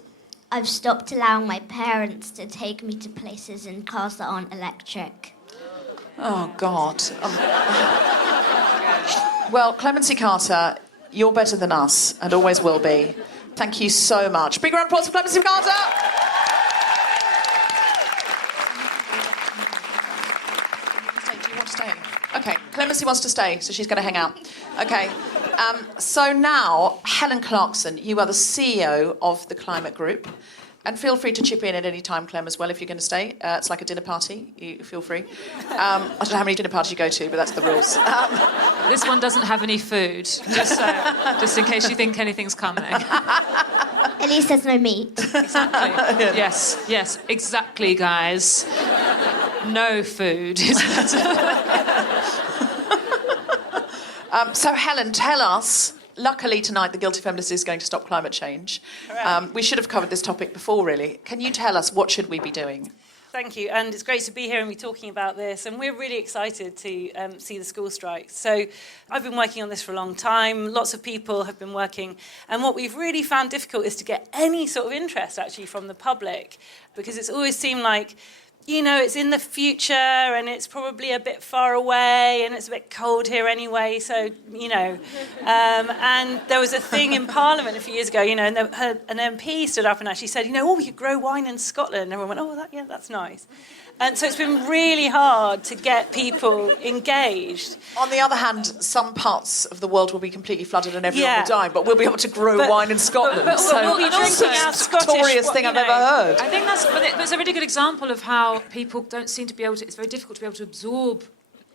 I've stopped allowing my parents to take me to places in cars that aren't electric. Oh, God. Well, Clemency Carter, you're better than us and always will be. Thank you so much. Big round of applause for Clemency Carter. Do you want to stay? OK, Clemency wants to stay, so she's going to hang out. OK. So now, Helen Clarkson, you are the CEO of the Climate Group. And feel free to chip in at any time, Clem, as well, if you're going to stay. It's like a dinner party. You feel free. I don't know how many dinner parties you go to, but that's the rules. This one doesn't have any food, just in case you think anything's coming. At least there's no meat. Exactly. Yes, exactly, guys. No food is better. So, Helen, tell us... Luckily, tonight, the Guilty Feminist is going to stop climate change. We should have covered this topic before, really. Can you tell us what should we be doing? Thank you, and it's great to be here and be talking about this, and we're really excited to see the school strikes. So I've been working on this for a long time, lots of people have been working, and what we've really found difficult is to get any sort of interest, actually, from the public, because it's always seemed like, you know, it's in the future and it's probably a bit far away and it's a bit cold here anyway, so, you know. And there was a thing in Parliament a few years ago, you know, and an MP stood up and actually said, you know, we could grow wine in Scotland. And everyone went, that's nice. And so it's been really hard to get people engaged. On the other hand, some parts of the world will be completely flooded and everyone will die, but we'll be able to grow wine in Scotland. But we'll be drinking our Scottish... Toryest thing I've ever heard. I think that's a really good example of how people don't seem to be able to... It's very difficult to be able to absorb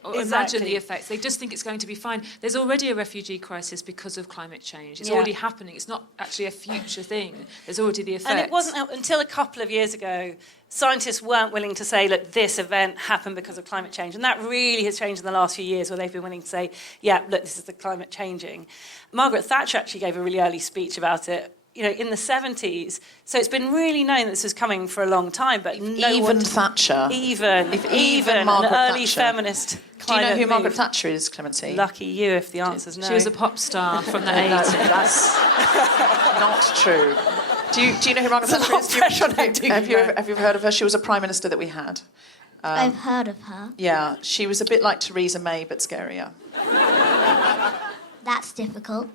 or imagine the effects. They just think it's going to be fine. There's already a refugee crisis because of climate change. It's already happening. It's not actually a future thing. There's already the effects. And it wasn't until a couple of years ago scientists weren't willing to say, look, this event happened because of climate change. And that really has changed in the last few years, where they've been willing to say, yeah, look, this is the climate changing. Margaret Thatcher actually gave a really early speech about it, you know, in the 70s. So it's been really known that this was coming for a long time, but Thatcher. Even Margaret an early Thatcher. Feminist Do you know who move. Margaret Thatcher is, Clemency? Lucky you if the answer's no. She was a pop star from the No, 80s. that's not true. Do you know who Margaret Thatcher is? Have you ever heard of her? She was a Prime Minister that we had. I've heard of her. Yeah, she was a bit like Theresa May, but scarier. That's difficult.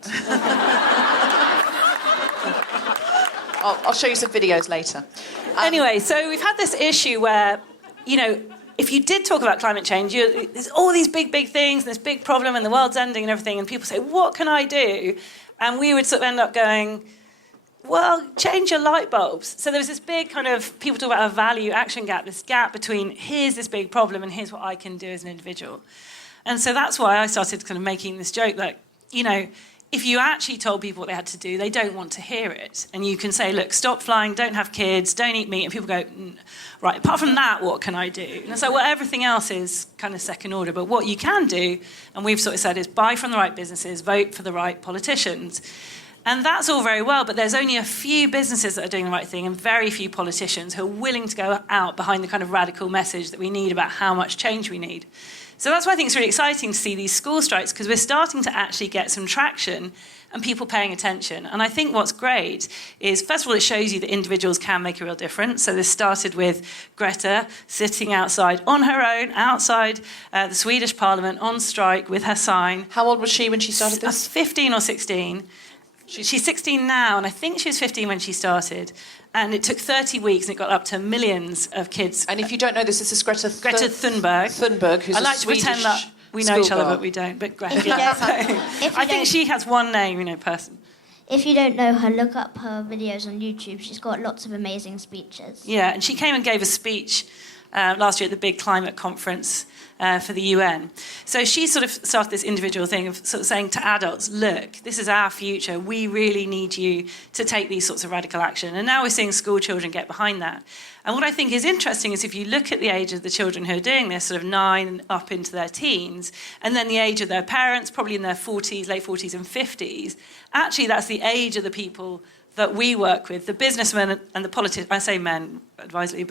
I'll show you some videos later. Anyway, so we've had this issue where, you know, if you did talk about climate change, there's all these big things, and this big problem, and the world's ending and everything, and people say, what can I do? And we would sort of end up going, well, change your light bulbs. So there was this big kind of, people talk about a value action gap, this gap between here's this big problem and here's what I can do as an individual. And so that's why I started kind of making this joke that, you know, if you actually told people what they had to do, they don't want to hear it. And you can say, look, stop flying, don't have kids, don't eat meat. And people go, right, apart from that, what can I do? And it's like, well, everything else is kind of second order. But what you can do, and we've sort of said, is buy from the right businesses, vote for the right politicians. And that's all very well, but there's only a few businesses that are doing the right thing and very few politicians who are willing to go out behind the kind of radical message that we need about how much change we need. So that's why I think it's really exciting to see these school strikes, because we're starting to actually get some traction and people paying attention. And I think what's great is, first of all, it shows you that individuals can make a real difference. So this started with Greta sitting outside on her own, outside the Swedish Parliament on strike with her sign. How old was she when she started this? 15 or 16. She's 16 now, and I think she was 15 when she started. And it took 30 weeks, and it got up to millions of kids. And if you don't know this is Greta Thunberg. Thunberg, who's I like a to Swedish pretend that we know each other, but we don't. But Greta. I think she has one name, person. If you don't know her, look up her videos on YouTube. She's got lots of amazing speeches. Yeah, and she came and gave a speech last year at the big climate conference for the UN. So she sort of started this individual thing of sort of saying to adults, look, this is our future. We really need you to take these sorts of radical action. And now we're seeing school children get behind that. And what I think is interesting is if you look at the age of the children who are doing this, sort of 9 up into their teens, and then the age of their parents, probably in their 40s, late 40s and 50s, actually that's the age of the people that we work with, the businessmen and the politicians, I say men advisedly,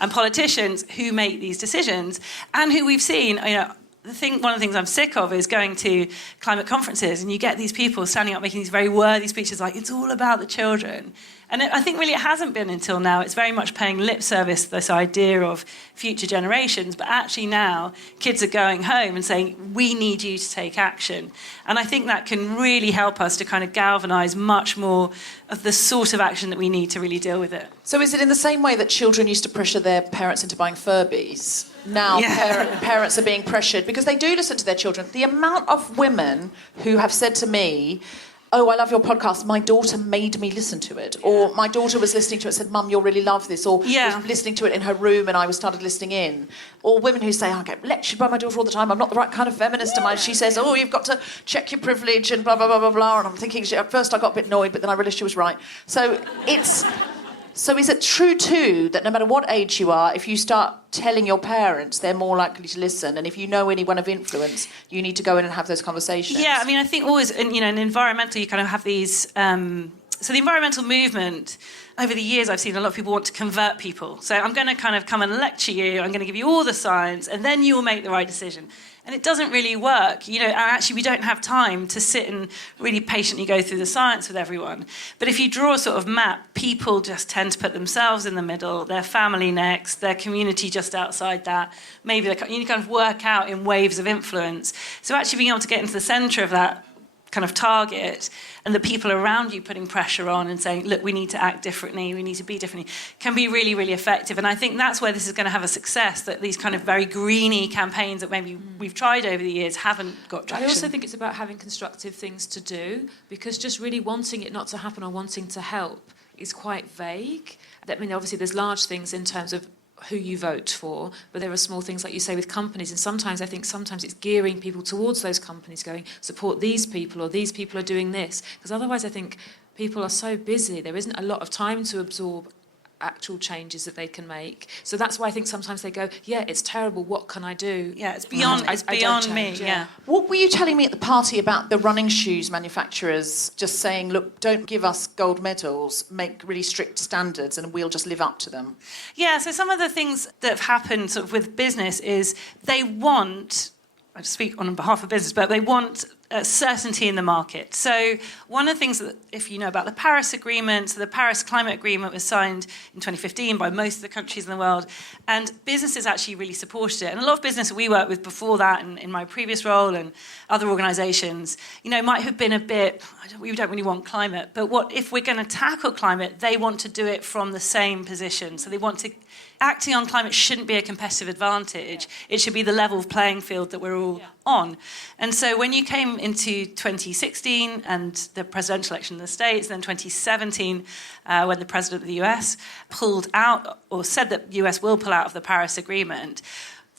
and politicians who make these decisions and who we've seen, one of the things I'm sick of is going to climate conferences and you get these people standing up making these very worthy speeches like, it's all about the children. And I think really it hasn't been until now. It's very much paying lip service to this idea of future generations. But actually now, kids are going home and saying, we need you to take action. And I think that can really help us to kind of galvanise much more of the sort of action that we need to really deal with it. So is it in the same way that children used to pressure their parents into buying Furbies? Now parents are being pressured because they do listen to their children. The amount of women who have said to me, oh, I love your podcast, my daughter made me listen to it. Or my daughter was listening to it and said, Mum, you'll really love this. Or was listening to it in her room and I started listening in. Or women who say, I get lectured by my daughter all the time, I'm not the right kind of feminist. And she says, oh, you've got to check your privilege and blah, blah, blah, blah, blah. And I'm thinking, at first I got a bit annoyed, but then I realised she was right. So is it true, too, that no matter what age you are, if you start telling your parents, they're more likely to listen? And if you know anyone of influence, you need to go in and have those conversations? Yeah, I mean, I think always, in environmental, you kind of have these... So the environmental movement, over the years, I've seen a lot of people want to convert people. So I'm going to kind of come and lecture you, I'm going to give you all the science, and then you will make the right decision. And it doesn't really work. Actually, we don't have time to sit and really patiently go through the science with everyone. But if you draw a sort of map, people just tend to put themselves in the middle, their family next, their community just outside that. Maybe you kind of work out in waves of influence. So actually being able to get into the centre of that kind of target and the people around you putting pressure on and saying, look, we need to act differently, we need to be differently, can be really, really effective. And I think that's where this is going to have a success, that these kind of very greeny campaigns that maybe we've tried over the years haven't got traction. I also think it's about having constructive things to do, because just really wanting it not to happen or wanting to help is quite vague. I mean, obviously there's large things in terms of who you vote for, but there are small things, like you say, with companies, and sometimes it's gearing people towards those companies, going, support these people, or these people are doing this, because otherwise I think people are so busy, there isn't a lot of time to absorb actual changes that they can make. So that's why I think sometimes they go, yeah, it's terrible, what can I do? Yeah, it's beyond me. Yeah. What were you telling me at the party about the running shoes manufacturers just saying, look, don't give us gold medals, make really strict standards and we'll just live up to them? Yeah, so some of the things that have happened sort of with business is they want, I speak on behalf of business, but they want certainty in the market. So one of the things that, if you know about the Paris Agreement, so the Paris Climate Agreement was signed in 2015 by most of the countries in the world, and businesses actually really supported it. And a lot of business that we worked with before that, and in my previous role and other organisations, might have been a bit, we don't really want climate, but what if we're going to tackle climate, they want to do it from the same position. So they want to, acting on climate shouldn't be a competitive advantage. It should be the level playing field that we're all on. And so when you came into 2016 and the presidential election in the States, then 2017, when the president of the US pulled out, or said that the US will pull out of the Paris Agreement,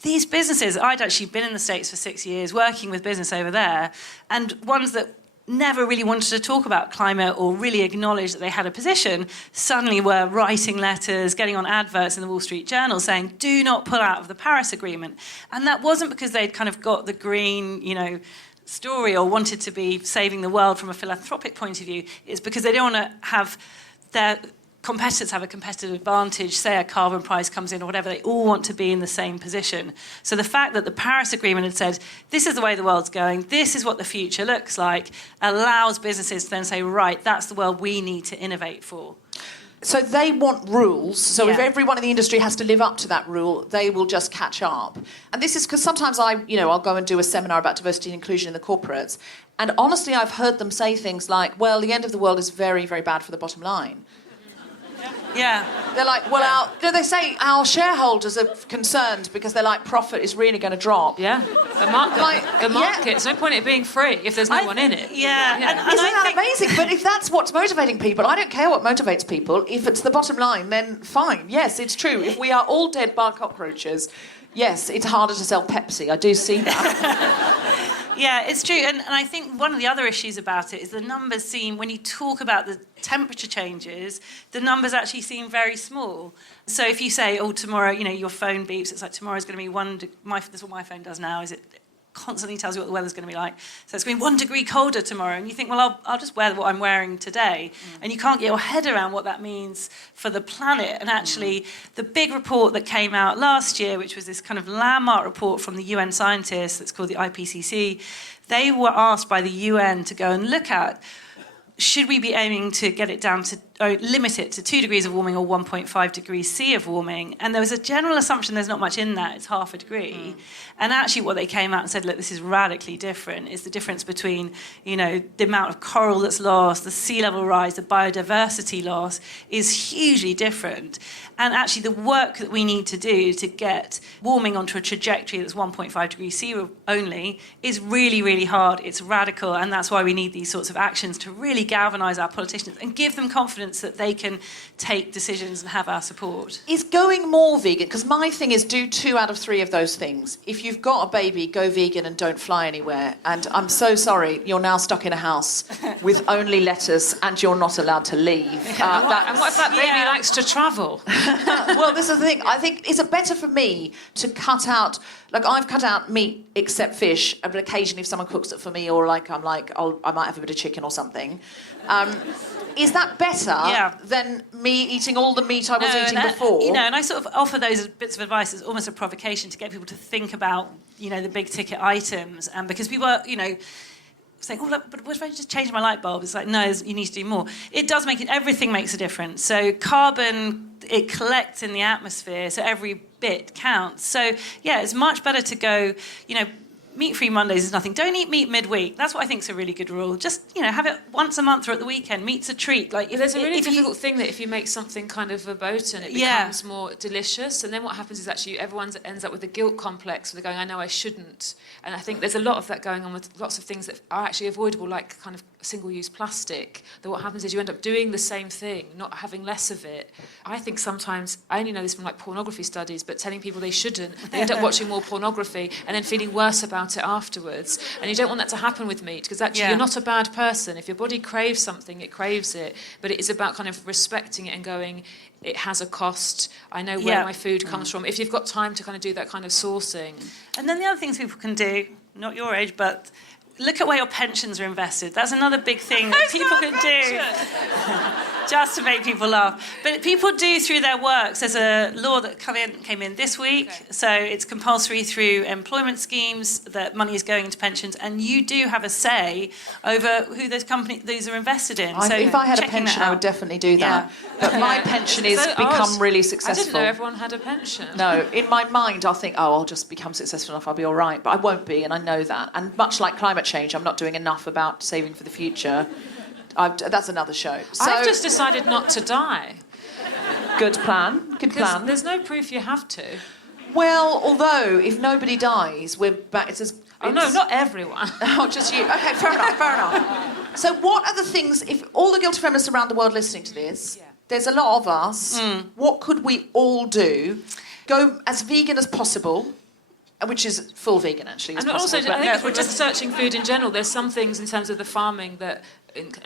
these businesses, I'd actually been in the States for 6 years, working with business over there, and ones that never really wanted to talk about climate or really acknowledge that they had a position, suddenly were writing letters, getting on adverts in the Wall Street Journal saying, do not pull out of the Paris Agreement. And that wasn't because they'd kind of got the green, story or wanted to be saving the world from a philanthropic point of view. It's because they don't want to have their competitors have a competitive advantage, say a carbon price comes in or whatever. They all want to be in the same position. So the fact that the Paris Agreement had said, this is the way the world's going, this is what the future looks like, allows businesses to then say, right, that's the world we need to innovate for. So they want rules. So if Yeah. everyone in the industry has to live up to that rule, they will just catch up. And this is because sometimes I'll go and do a seminar about diversity and inclusion in the corporates. And honestly, I've heard them say things like, well, the end of the world is very, very bad for the bottom line. Yeah. They're like, well, they say our shareholders are concerned because they're like, profit is really going to drop. Yeah, the market. There's no point in it being free if there's no one in it. Yeah. And Isn't that amazing? But if that's what's motivating people, I don't care what motivates people. If it's the bottom line, then fine. Yes, it's true. If we are all dead by cockroaches, yes, it's harder to sell Pepsi. I do see that. Yeah, it's true. And I think one of the other issues about it is the numbers seem, when you talk about the temperature changes, the numbers actually seem very small. So if you say, oh, tomorrow, your phone beeps, it's like tomorrow's going to be that's what my phone does now, is it constantly tells you what the weather's going to be like. So it's going to be 1 degree colder tomorrow. And you think, well, I'll just wear what I'm wearing today. And you can't get your head around what that means for the planet. And actually, the big report that came out last year, which was this kind of landmark report from the UN scientists that's called the IPCC, they were asked by the UN to go and look at, should we be aiming to get it down to, or limit it to 2 degrees of warming or 1.5 degrees C of warming? And there was a general assumption there's not much in that, it's half a degree. And actually what they came out and said, look, this is radically different. It's the difference between, the amount of coral that's lost, the sea level rise, the biodiversity loss is hugely different. And actually the work that we need to do to get warming onto a trajectory that's 1.5 degrees C only is really, really hard. It's radical, and that's why we need these sorts of actions to really galvanise our politicians and give them confidence that they can take decisions and have our support. Is going more vegan, because my thing is do 2 out of 3 of those things. If you've got a baby, go vegan and don't fly anywhere. And I'm so sorry, you're now stuck in a house with only lettuce and you're not allowed to leave. And what if that baby likes to travel? Well, this is the thing. I think, is it better for me to cut out, I've cut out meat except fish, but occasionally if someone cooks it for me or I might have a bit of chicken or something. Is that better than me eating all the meat I was eating before? And I sort of offer those bits of advice as almost a provocation to get people to think about, the big ticket items. And because people are, saying, but what if I just change my light bulb? It's like, no, you need to do more. It does everything makes a difference. So carbon, it collects in the atmosphere, so every bit counts. So, yeah, it's much better to go, meat-free Mondays is nothing. Don't eat meat midweek. That's what I think is a really good rule. Just, have it once a month or at the weekend. Meat's a treat. There's a really difficult thing that if you make something kind of verboten, it becomes more delicious. And then what happens is actually everyone ends up with a guilt complex where they're going, I know I shouldn't. And I think there's a lot of that going on with lots of things that are actually avoidable, like kind of single-use plastic. That what happens is you end up doing the same thing, not having less of it. I think sometimes, I only know this from pornography studies, but telling people they shouldn't, they end up watching more pornography and then feeling worse about it afterwards. And you don't want that to happen with meat, because actually you're not a bad person. If your body craves something, it craves it. But it is about kind of respecting it and going, it has a cost. I know where my food comes from. If you've got time to kind of do that kind of sourcing. And then the other things people can do, not your age, but look at where your pensions are invested. That's another big thing that people can do just to make people laugh. But people do through their works. There's a law that came in this week. Okay. So it's compulsory through employment schemes that money is going into pensions, and you do have a say over who those companies these are invested in. If I had a pension, I would definitely do that. Yeah. But my pension has become really successful. I didn't know everyone had a pension. No, in my mind, I'll think, I'll just become successful enough, I'll be all right. But I won't be, and I know that. And much like climate change, I'm not doing enough about saving for the future. That's another show. So, I've just decided not to die. Good plan. Good plan. There's no proof you have to. Well, although if nobody dies, we're back. No, not everyone. Oh, just you. Okay, fair enough. So, what are the things? If all the guilty feminists around the world listening to this, there's a lot of us. What could we all do? Go as vegan as possible. which is full vegan, actually. And also, I think if we're just searching food in general, there's some things in terms of the farming that,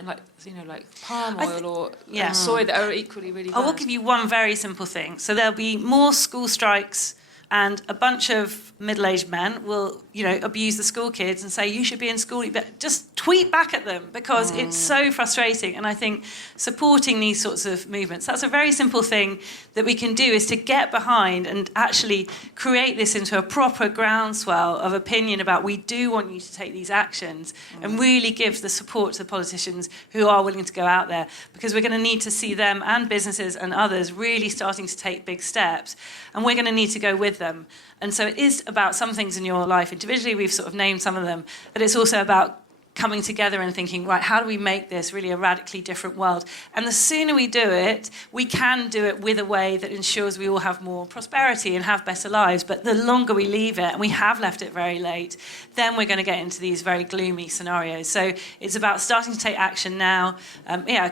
like palm oil or soy that are equally really bad. I will give you one very simple thing. So there'll be more school strikes, and a bunch of middle-aged men will, abuse the school kids and say, you should be in school. But just tweet back at them, because it's so frustrating. And I think supporting these sorts of movements, that's a very simple thing that we can do, is to get behind and actually create this into a proper groundswell of opinion about, we do want you to take these actions, and really give the support to the politicians who are willing to go out there, because we're going to need to see them and businesses and others really starting to take big steps, and we're going to need to go with them. And so it is about some things in your life individually, we've sort of named some of them, but it's also about coming together and thinking, right, how do we make this really a radically different world? And the sooner we do it, we can do it with a way that ensures we all have more prosperity and have better lives. But the longer we leave it, and we have left it very late, then we're going to get into these very gloomy scenarios. So it's about starting to take action now.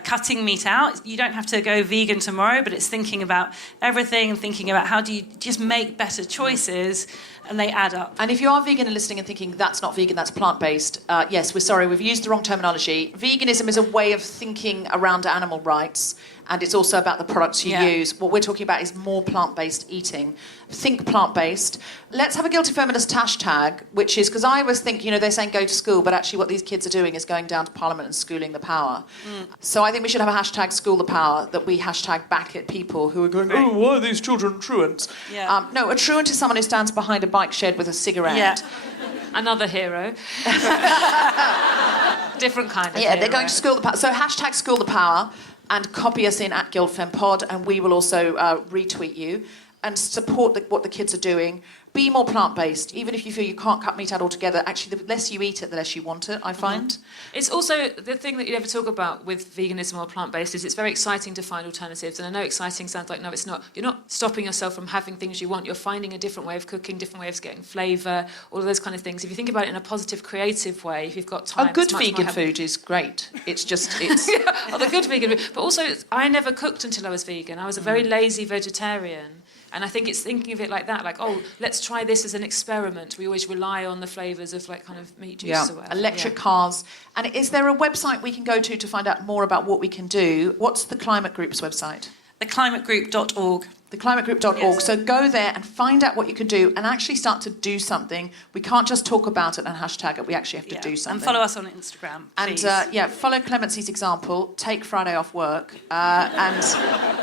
Cutting meat out. You don't have to go vegan tomorrow, but it's thinking about everything and thinking about how do you just make better choices, and they add up. And if you are vegan and listening and thinking, that's not vegan, that's plant-based, yes, we're sorry, we've used the wrong terminology. Veganism is a way of thinking around animal rights, and it's also about the products you use. What we're talking about is more plant-based eating. Think plant-based. Let's have a Guilty Feminist hashtag, which is, because I always think, they're saying go to school, but actually what these kids are doing is going down to Parliament and schooling the power. So I think we should have a hashtag school the power, that we hashtag back at people who are going, why are these children truants? Yeah. No, a truant is someone who stands behind a bike shed with a cigarette. Yeah. Another hero. Different kind of hero. Yeah, they're going to school the power. So hashtag school the power, and copy us in at GuildFemPod, and we will also retweet you and support what the kids are doing. Be more plant-based. Even if you feel you can't cut meat out altogether, actually, the less you eat it, the less you want it, I find. It's also the thing that you never talk about with veganism or plant-based is it's very exciting to find alternatives. And I know exciting sounds like, no, it's not. You're not stopping yourself from having things you want. You're finding a different way of cooking, different way of getting flavour, all of those kind of things. If you think about it in a positive, creative way, if you've got time... A good vegan food is great. It's just... the good vegan food. But also, I never cooked until I was vegan. I was a very lazy vegetarian. And I think it's thinking of it like that, like, let's try this as an experiment. We always rely on the flavours of, kind of meat juice or whatever. Electric cars. And is there a website we can go to find out more about what we can do? What's the Climate Group's website? Theclimategroup.org. Theclimategroup.org. Yes. So go there and find out what you can do and actually start to do something. We can't just talk about it and hashtag it. We actually have to do something. And follow us on Instagram, please. And follow Clemency's example. Take Friday off work and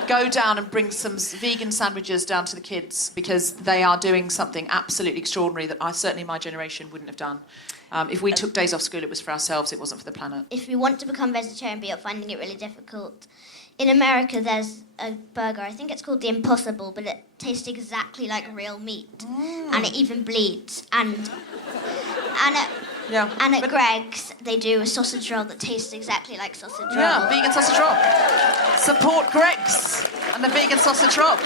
go down and bring some vegan sandwiches down to the kids, because they are doing something absolutely extraordinary that certainly my generation wouldn't have done. If we took days off school, it was for ourselves. It wasn't for the planet. If you want to become vegetarian but you're finding it really difficult, in America there's a burger, I think it's called the Impossible, but it tastes exactly like real meat. And it even bleeds. And at Greg's, they do a sausage roll that tastes exactly like sausage roll. Yeah, vegan sausage roll. Support Greg's and the vegan sausage roll.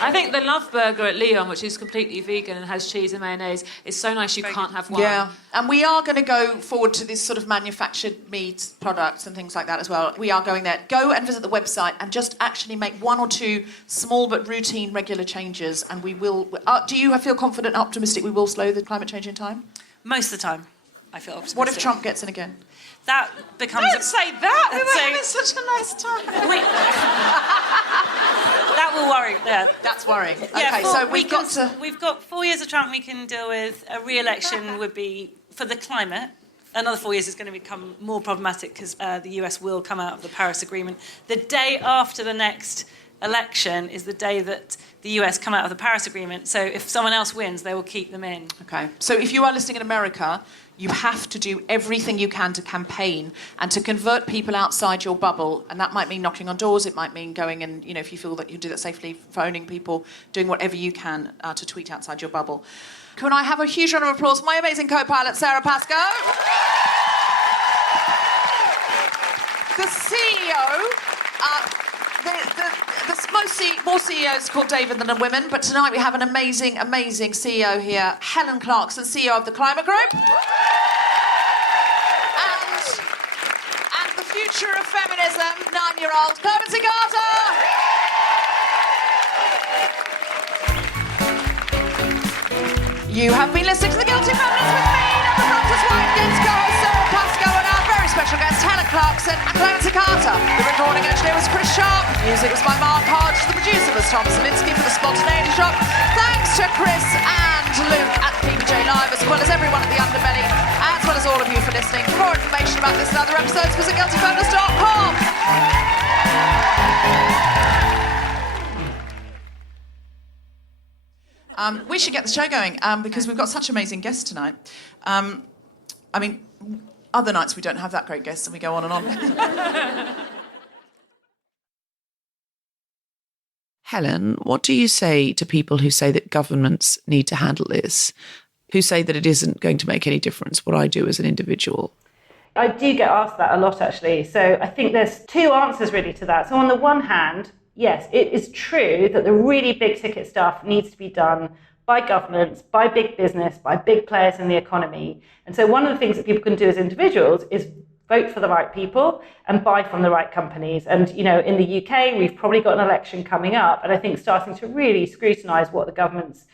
I think the Love Burger at Lyon, which is completely vegan and has cheese and mayonnaise, is so nice you can't have one. Yeah, and we are going to go forward to this sort of manufactured meat products and things like that as well. We are going there. Go and visit the website and just actually make one or two small but routine regular changes, and we will... do you feel confident and optimistic we will slow the climate change in time? Most of the time, I feel optimistic. What if Trump gets in again? That becomes... Don't say that! We were having such a nice time. That will worry. Yeah. That's worrying. Yeah, okay, so we've got 4 years of Trump we can deal with. A re-election would be, for the climate, another 4 years is going to become more problematic because the US will come out of the Paris Agreement. The day after the next election is the day that the US come out of the Paris Agreement. So if someone else wins, they will keep them in. Okay. So if you are listening in America, you have to do everything you can to campaign and to convert people outside your bubble. And that might mean knocking on doors. It might mean going and, if you feel that you do that safely, phoning people, doing whatever you can to tweet outside your bubble. Can I have a huge round of applause for my amazing co-pilot, Sara Pascoe? The CEO... There's more CEOs called David than women, but tonight we have an amazing, amazing CEO here, Helen Clarkson, CEO of the Climate Group. And the future of feminism, 9-year-old Clemency You have been listening to The Guilty Feminist with me, Deborah Frances-White, guest co-host Sara Pascoe, and our very special guest, Helen Clarkson and Clemency. The recording engineer was Chris Sharp. The music was by Mark Hodge. The producer was Tom Salinsky for The Spontaneity Shop. Thanks to Chris and Luke at PBJ Live, as well as everyone at The Underbelly, as well as all of you for listening. For more information about this and other episodes, visit guiltyfeminist.com. We should get the show going because we've got such amazing guests tonight. I mean, other nights we don't have that great guests and we go on and on. Helen, what do you say to people who say that governments need to handle this, who say that it isn't going to make any difference what I do as an individual? I do get asked that a lot, actually. So I think there's two answers really to that. So on the one hand, yes, it is true that the really big ticket stuff needs to be done by governments, by big business, by big players in the economy. And so one of the things that people can do as individuals is vote for the right people and buy from the right companies. And, you know, in the UK, we've probably got an election coming up. And I think starting to really scrutinise what the governments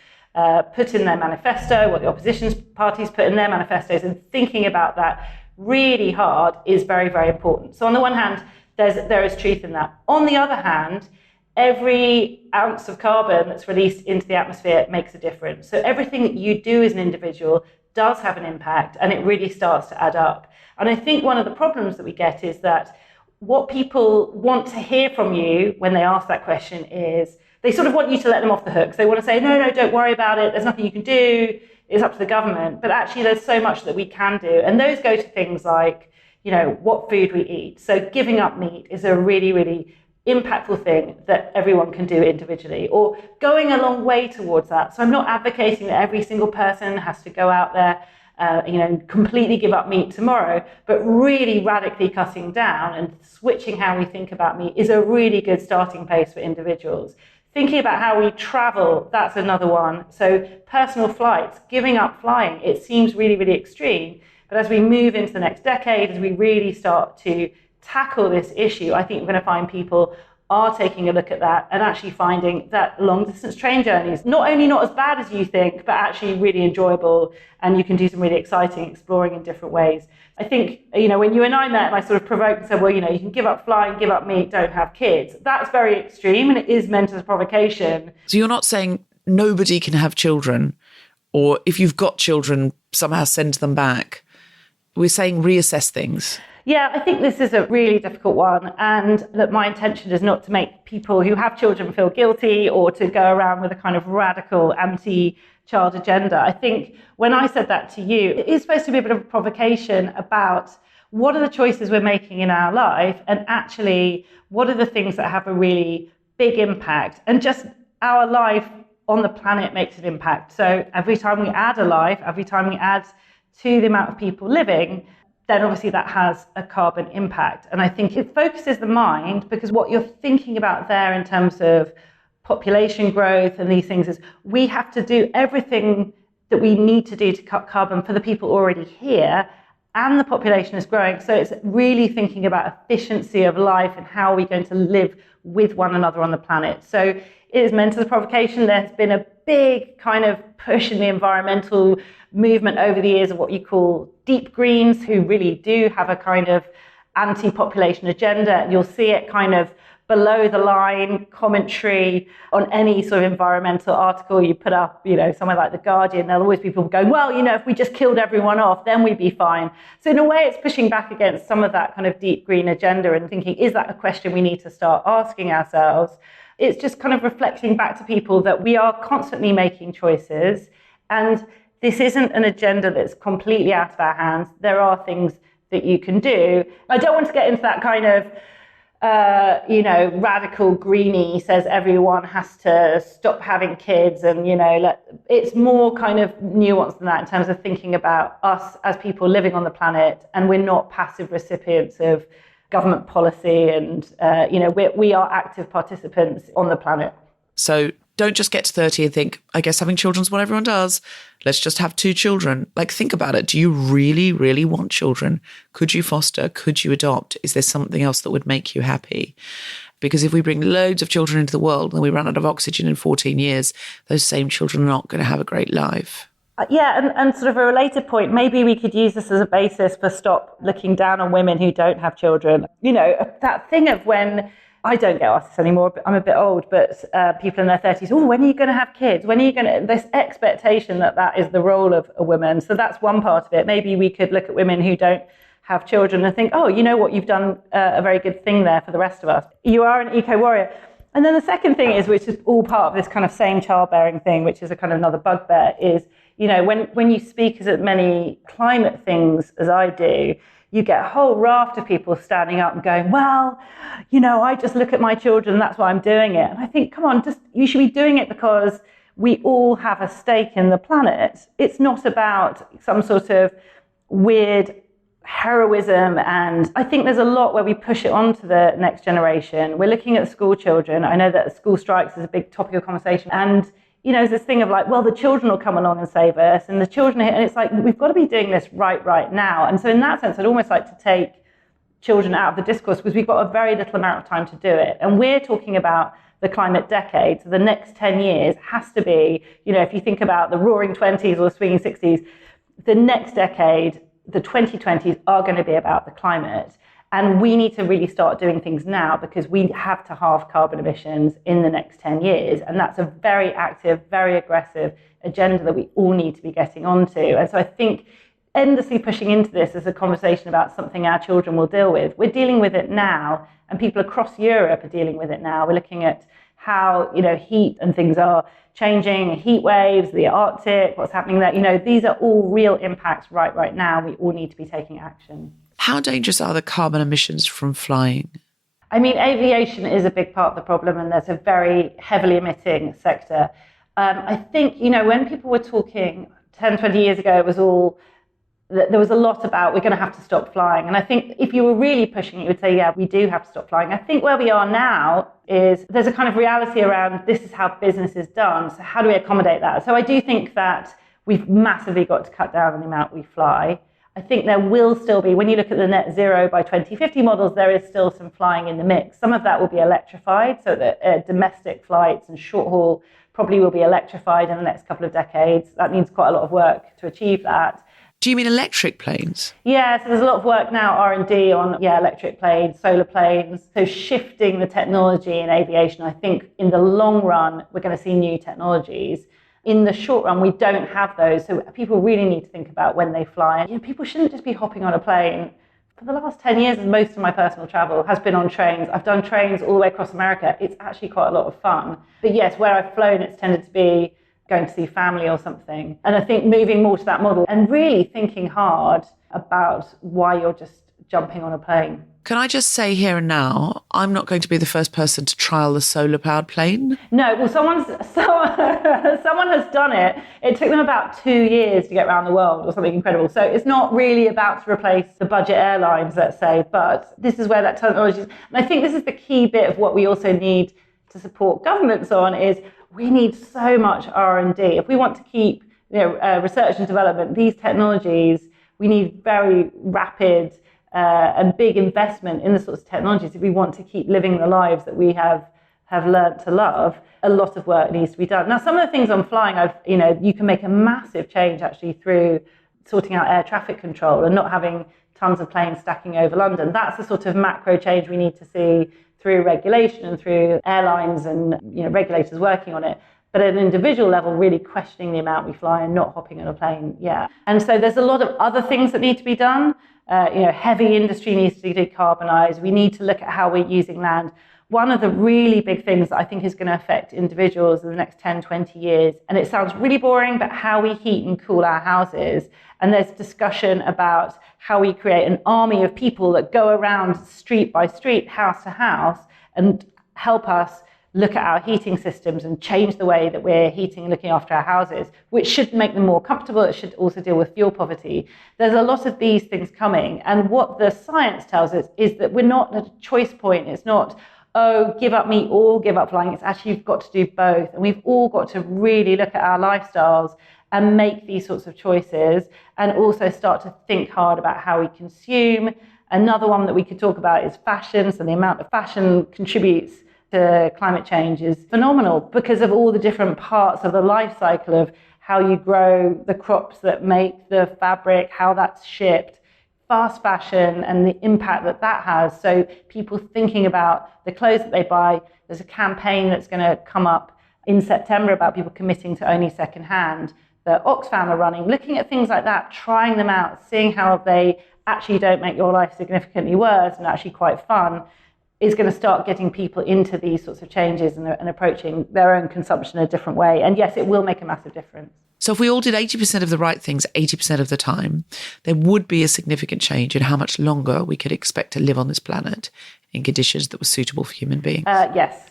put in their manifesto, what the opposition parties put in their manifestos, and thinking about that really hard is very, very important. So on the one hand, there is truth in that. On the other hand, every ounce of carbon that's released into the atmosphere makes a difference. So everything that you do as an individual does have an impact, and it really starts to add up. And I think one of the problems that we get is that what people want to hear from you when they ask that question is they sort of want you to let them off the hook. So they want to say, no, don't worry about it. There's nothing you can do. It's up to the government. But actually, there's so much that we can do. And those go to things like, you know, what food we eat. So giving up meat is a really, really impactful thing that everyone can do individually, or going a long way towards that. So I'm not advocating that every single person has to go out there, completely give up meat tomorrow, but really radically cutting down and switching how we think about meat is a really good starting place for individuals. Thinking about how we travel, that's another one. So personal flights, giving up flying, it seems really, really extreme. But as we move into the next decade, as we really start to tackle this issue, I think we're going to find people are taking a look at that and actually finding that long distance train journeys not only not as bad as you think, but actually really enjoyable, and you can do some really exciting exploring in different ways. I think, when you and I met and I sort of provoked and said, well, you can give up flying, give up meat, don't have kids. That's very extreme, and it is meant as a provocation. So you're not saying nobody can have children, or if you've got children, somehow send them back. We're saying reassess things. Yeah, I think this is a really difficult one, and that my intention is not to make people who have children feel guilty or to go around with a kind of radical anti-child agenda. I think when I said that to you, it is supposed to be a bit of a provocation about what are the choices we're making in our life, and actually what are the things that have a really big impact, and just our life on the planet makes an impact. So every time we add a life, every time we add to the amount of people living, then obviously that has a carbon impact. And I think it focuses the mind, because what you're thinking about there in terms of population growth and these things is we have to do everything that we need to do to cut carbon for the people already here, and the population is growing. So it's really thinking about efficiency of life and how are we going to live with one another on the planet. So it is meant as a provocation. There's been a big kind of push in the environmental movement over the years of what you call deep greens, who really do have a kind of anti-population agenda. You'll see it kind of below the line commentary on any sort of environmental article you put up, somewhere like The Guardian. There'll always be people going, well, if we just killed everyone off, then we'd be fine. So in a way, it's pushing back against some of that kind of deep green agenda and thinking, is that a question we need to start asking ourselves? It's just kind of reflecting back to people that we are constantly making choices, and this isn't an agenda that's completely out of our hands. There are things that you can do. I don't want to get into that kind of, radical greenie says everyone has to stop having kids, and, it's more kind of nuanced than that in terms of thinking about us as people living on the planet, and we're not passive recipients of government policy, and, we are active participants on the planet. So don't just get to 30 and think, I guess having children's what everyone does. Let's just have 2 children. Think about it. Do you really, really want children? Could you foster? Could you adopt? Is there something else that would make you happy? Because if we bring loads of children into the world and we run out of oxygen in 14 years, those same children are not going to have a great life. And sort of a related point, maybe we could use this as a basis for stop looking down on women who don't have children. You know, that thing of when, I don't get asked this anymore, but I'm a bit old, but people in their 30s, oh, when are you going to have kids? When are you going to, this expectation that is the role of a woman. So that's one part of it. Maybe we could look at women who don't have children and think, oh, you know what, you've done a very good thing there for the rest of us. You are an eco-warrior. And then the second thing is, which is all part of this kind of same childbearing thing, which is a kind of another bugbear, is, you know, when you speak at many climate things as I do, you get a whole raft of people standing up and going, well, you know, I just look at my children and that's why I'm doing it. And I think, come on, you should be doing it because we all have a stake in the planet. It's not about some sort of weird heroism, and I think there's a lot where we push it on to the next generation. We're looking at school children. I know that school strikes is a big topic of conversation, and you know, there's this thing of like, well, the children will come along and save us, and the children, and it's like, we've got to be doing this right now. And so in that sense, I'd almost like to take children out of the discourse, because we've got a very little amount of time to do it. And we're talking about the climate decade, so the next 10 years has to be, you know, if you think about the roaring 20s or the swinging 60s, the next decade, the 2020s are going to be about the climate. And we need to really start doing things now, because we have to halve carbon emissions in the next 10 years. And that's a very active, very aggressive agenda that we all need to be getting onto. And so I think endlessly pushing into this as a conversation about something our children will deal with. We're dealing with it now, and people across Europe are dealing with it now. We're looking at how, you know, heat and things are changing, heat waves, the Arctic, what's happening there. You know, these are all real impacts right now. We all need to be taking action. How dangerous are the carbon emissions from flying? I mean, aviation is a big part of the problem, and there's a very heavily emitting sector. I think, you know, when people were talking 10, 20 years ago, it was all, there was a lot about we're going to have to stop flying. And I think if you were really pushing it, you would say, yeah, we do have to stop flying. I think where we are now is there's a kind of reality around this is how business is done. So how do we accommodate that? So I do think that we've massively got to cut down on the amount we fly. I think there will still be, when you look at the net zero by 2050 models, there is still some flying in the mix. Some of that will be electrified, so that domestic flights and short haul probably will be electrified in the next couple of decades. That needs quite a lot of work to achieve that. Do you mean electric planes? Yeah, so there's a lot of work now, R&D on electric planes, solar planes. So shifting the technology in aviation, I think in the long run, we're going to see new technologies. In the short run, we don't have those. So people really need to think about when they fly. You know, people shouldn't just be hopping on a plane. For the last 10 years, most of my personal travel has been on trains. I've done trains all the way across America. It's actually quite a lot of fun. But yes, where I've flown, it's tended to be going to see family or something. And I think moving more to that model and really thinking hard about why you're just jumping on a plane. Can I just say here and now, I'm not going to be the first person to trial the solar-powered plane. No, well, someone has done it. It took them about 2 years to get around the world or something incredible. So it's not really about to replace the budget airlines, let's say, but this is where that technology is. And I think this is the key bit of what we also need to support governments on is we need so much R&D. If we want to keep research and development, these technologies, we need very rapid and big investment in the sorts of technologies if we want to keep living the lives that we have learnt to love. A lot of work needs to be done. Now, some of the things on flying, you can make a massive change actually through sorting out air traffic control and not having tons of planes stacking over London. That's the sort of macro change we need to see through regulation and through airlines and regulators working on it. But at an individual level, really questioning the amount we fly and not hopping on a plane. Yeah. And so there's a lot of other things that need to be done. Heavy industry needs to be decarbonised. We need to look at how we're using land. One of the really big things that I think is going to affect individuals in the next 10, 20 years, and it sounds really boring, but how we heat and cool our houses. And there's discussion about how we create an army of people that go around street by street, house to house, and help us look at our heating systems and change the way that we're heating and looking after our houses, which should make them more comfortable. It should also deal with fuel poverty. There's a lot of these things coming. And what the science tells us is that we're not at a choice point. It's not, oh, give up meat or give up flying. It's actually you've got to do both. And we've all got to really look at our lifestyles and make these sorts of choices and also start to think hard about how we consume. Another one that we could talk about is fashion. So the amount of fashion contributes to climate change is phenomenal because of all the different parts of the life cycle of how you grow the crops that make the fabric, how that's shipped, fast fashion and the impact that that has. So people thinking about the clothes that they buy. There's a campaign that's going to come up in September about people committing to only secondhand. The Oxfam are running, looking at things like that, trying them out, seeing how they actually don't make your life significantly worse and actually quite fun, is going to start getting people into these sorts of changes and approaching their own consumption in a different way. And yes, it will make a massive difference. So if we all did 80% of the right things 80% of the time, there would be a significant change in how much longer we could expect to live on this planet in conditions that were suitable for human beings. Yes,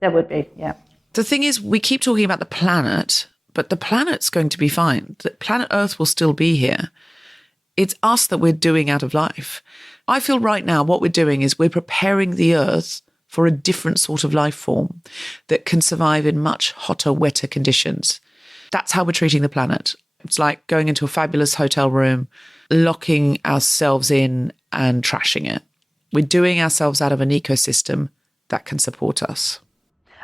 there would be, yeah. The thing is, we keep talking about the planet, but the planet's going to be fine. The planet Earth will still be here. It's us that we're doing out of life. I feel right now what we're doing is we're preparing the Earth for a different sort of life form that can survive in much hotter, wetter conditions. That's how we're treating the planet. It's like going into a fabulous hotel room, locking ourselves in and trashing it. We're doing ourselves out of an ecosystem that can support us.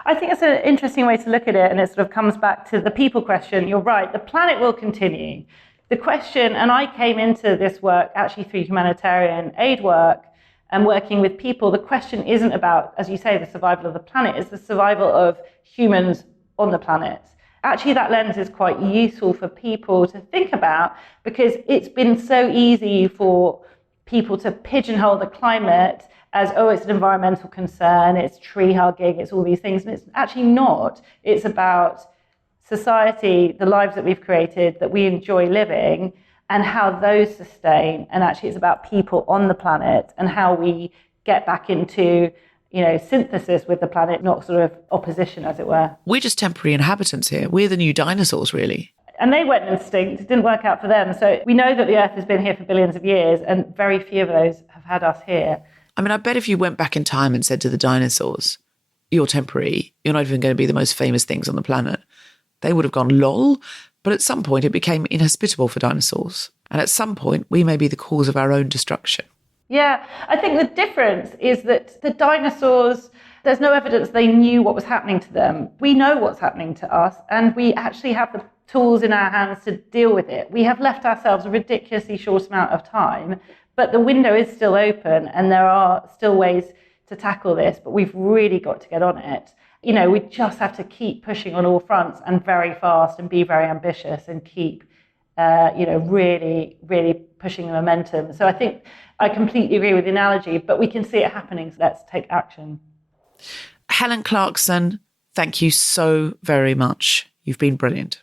I think it's an interesting way to look at it, and it sort of comes back to the people question. You're right, the planet will continue. The question, and I came into this work actually through humanitarian aid work and working with people, the question isn't about, as you say, the survival of the planet, it's the survival of humans on the planet. Actually, that lens is quite useful for people to think about because it's been so easy for people to pigeonhole the climate as, oh, it's an environmental concern, it's tree hugging, it's all these things. And it's actually not. It's about society, the lives that we've created, that we enjoy living, and how those sustain. And actually, it's about people on the planet and how we get back into synthesis with the planet, not sort of opposition, as it were. We're just temporary inhabitants here. We're the new dinosaurs, really. And they went extinct. It didn't work out for them. So we know that the Earth has been here for billions of years, and very few of those have had us here. I mean, I bet if you went back in time and said to the dinosaurs, you're temporary, you're not even going to be the most famous things on the planet, they would have gone, lol. But at some point, it became inhospitable for dinosaurs. And at some point, we may be the cause of our own destruction. Yeah, I think the difference is that the dinosaurs, there's no evidence they knew what was happening to them. We know what's happening to us, and we actually have the tools in our hands to deal with it. We have left ourselves a ridiculously short amount of time, but the window is still open, and there are still ways to tackle this, but we've really got to get on it. We just have to keep pushing on all fronts and very fast and be very ambitious and keep, really, really pushing the momentum. So I think I completely agree with the analogy, but we can see it happening, so let's take action. Helen Clarkson, thank you so very much. You've been brilliant.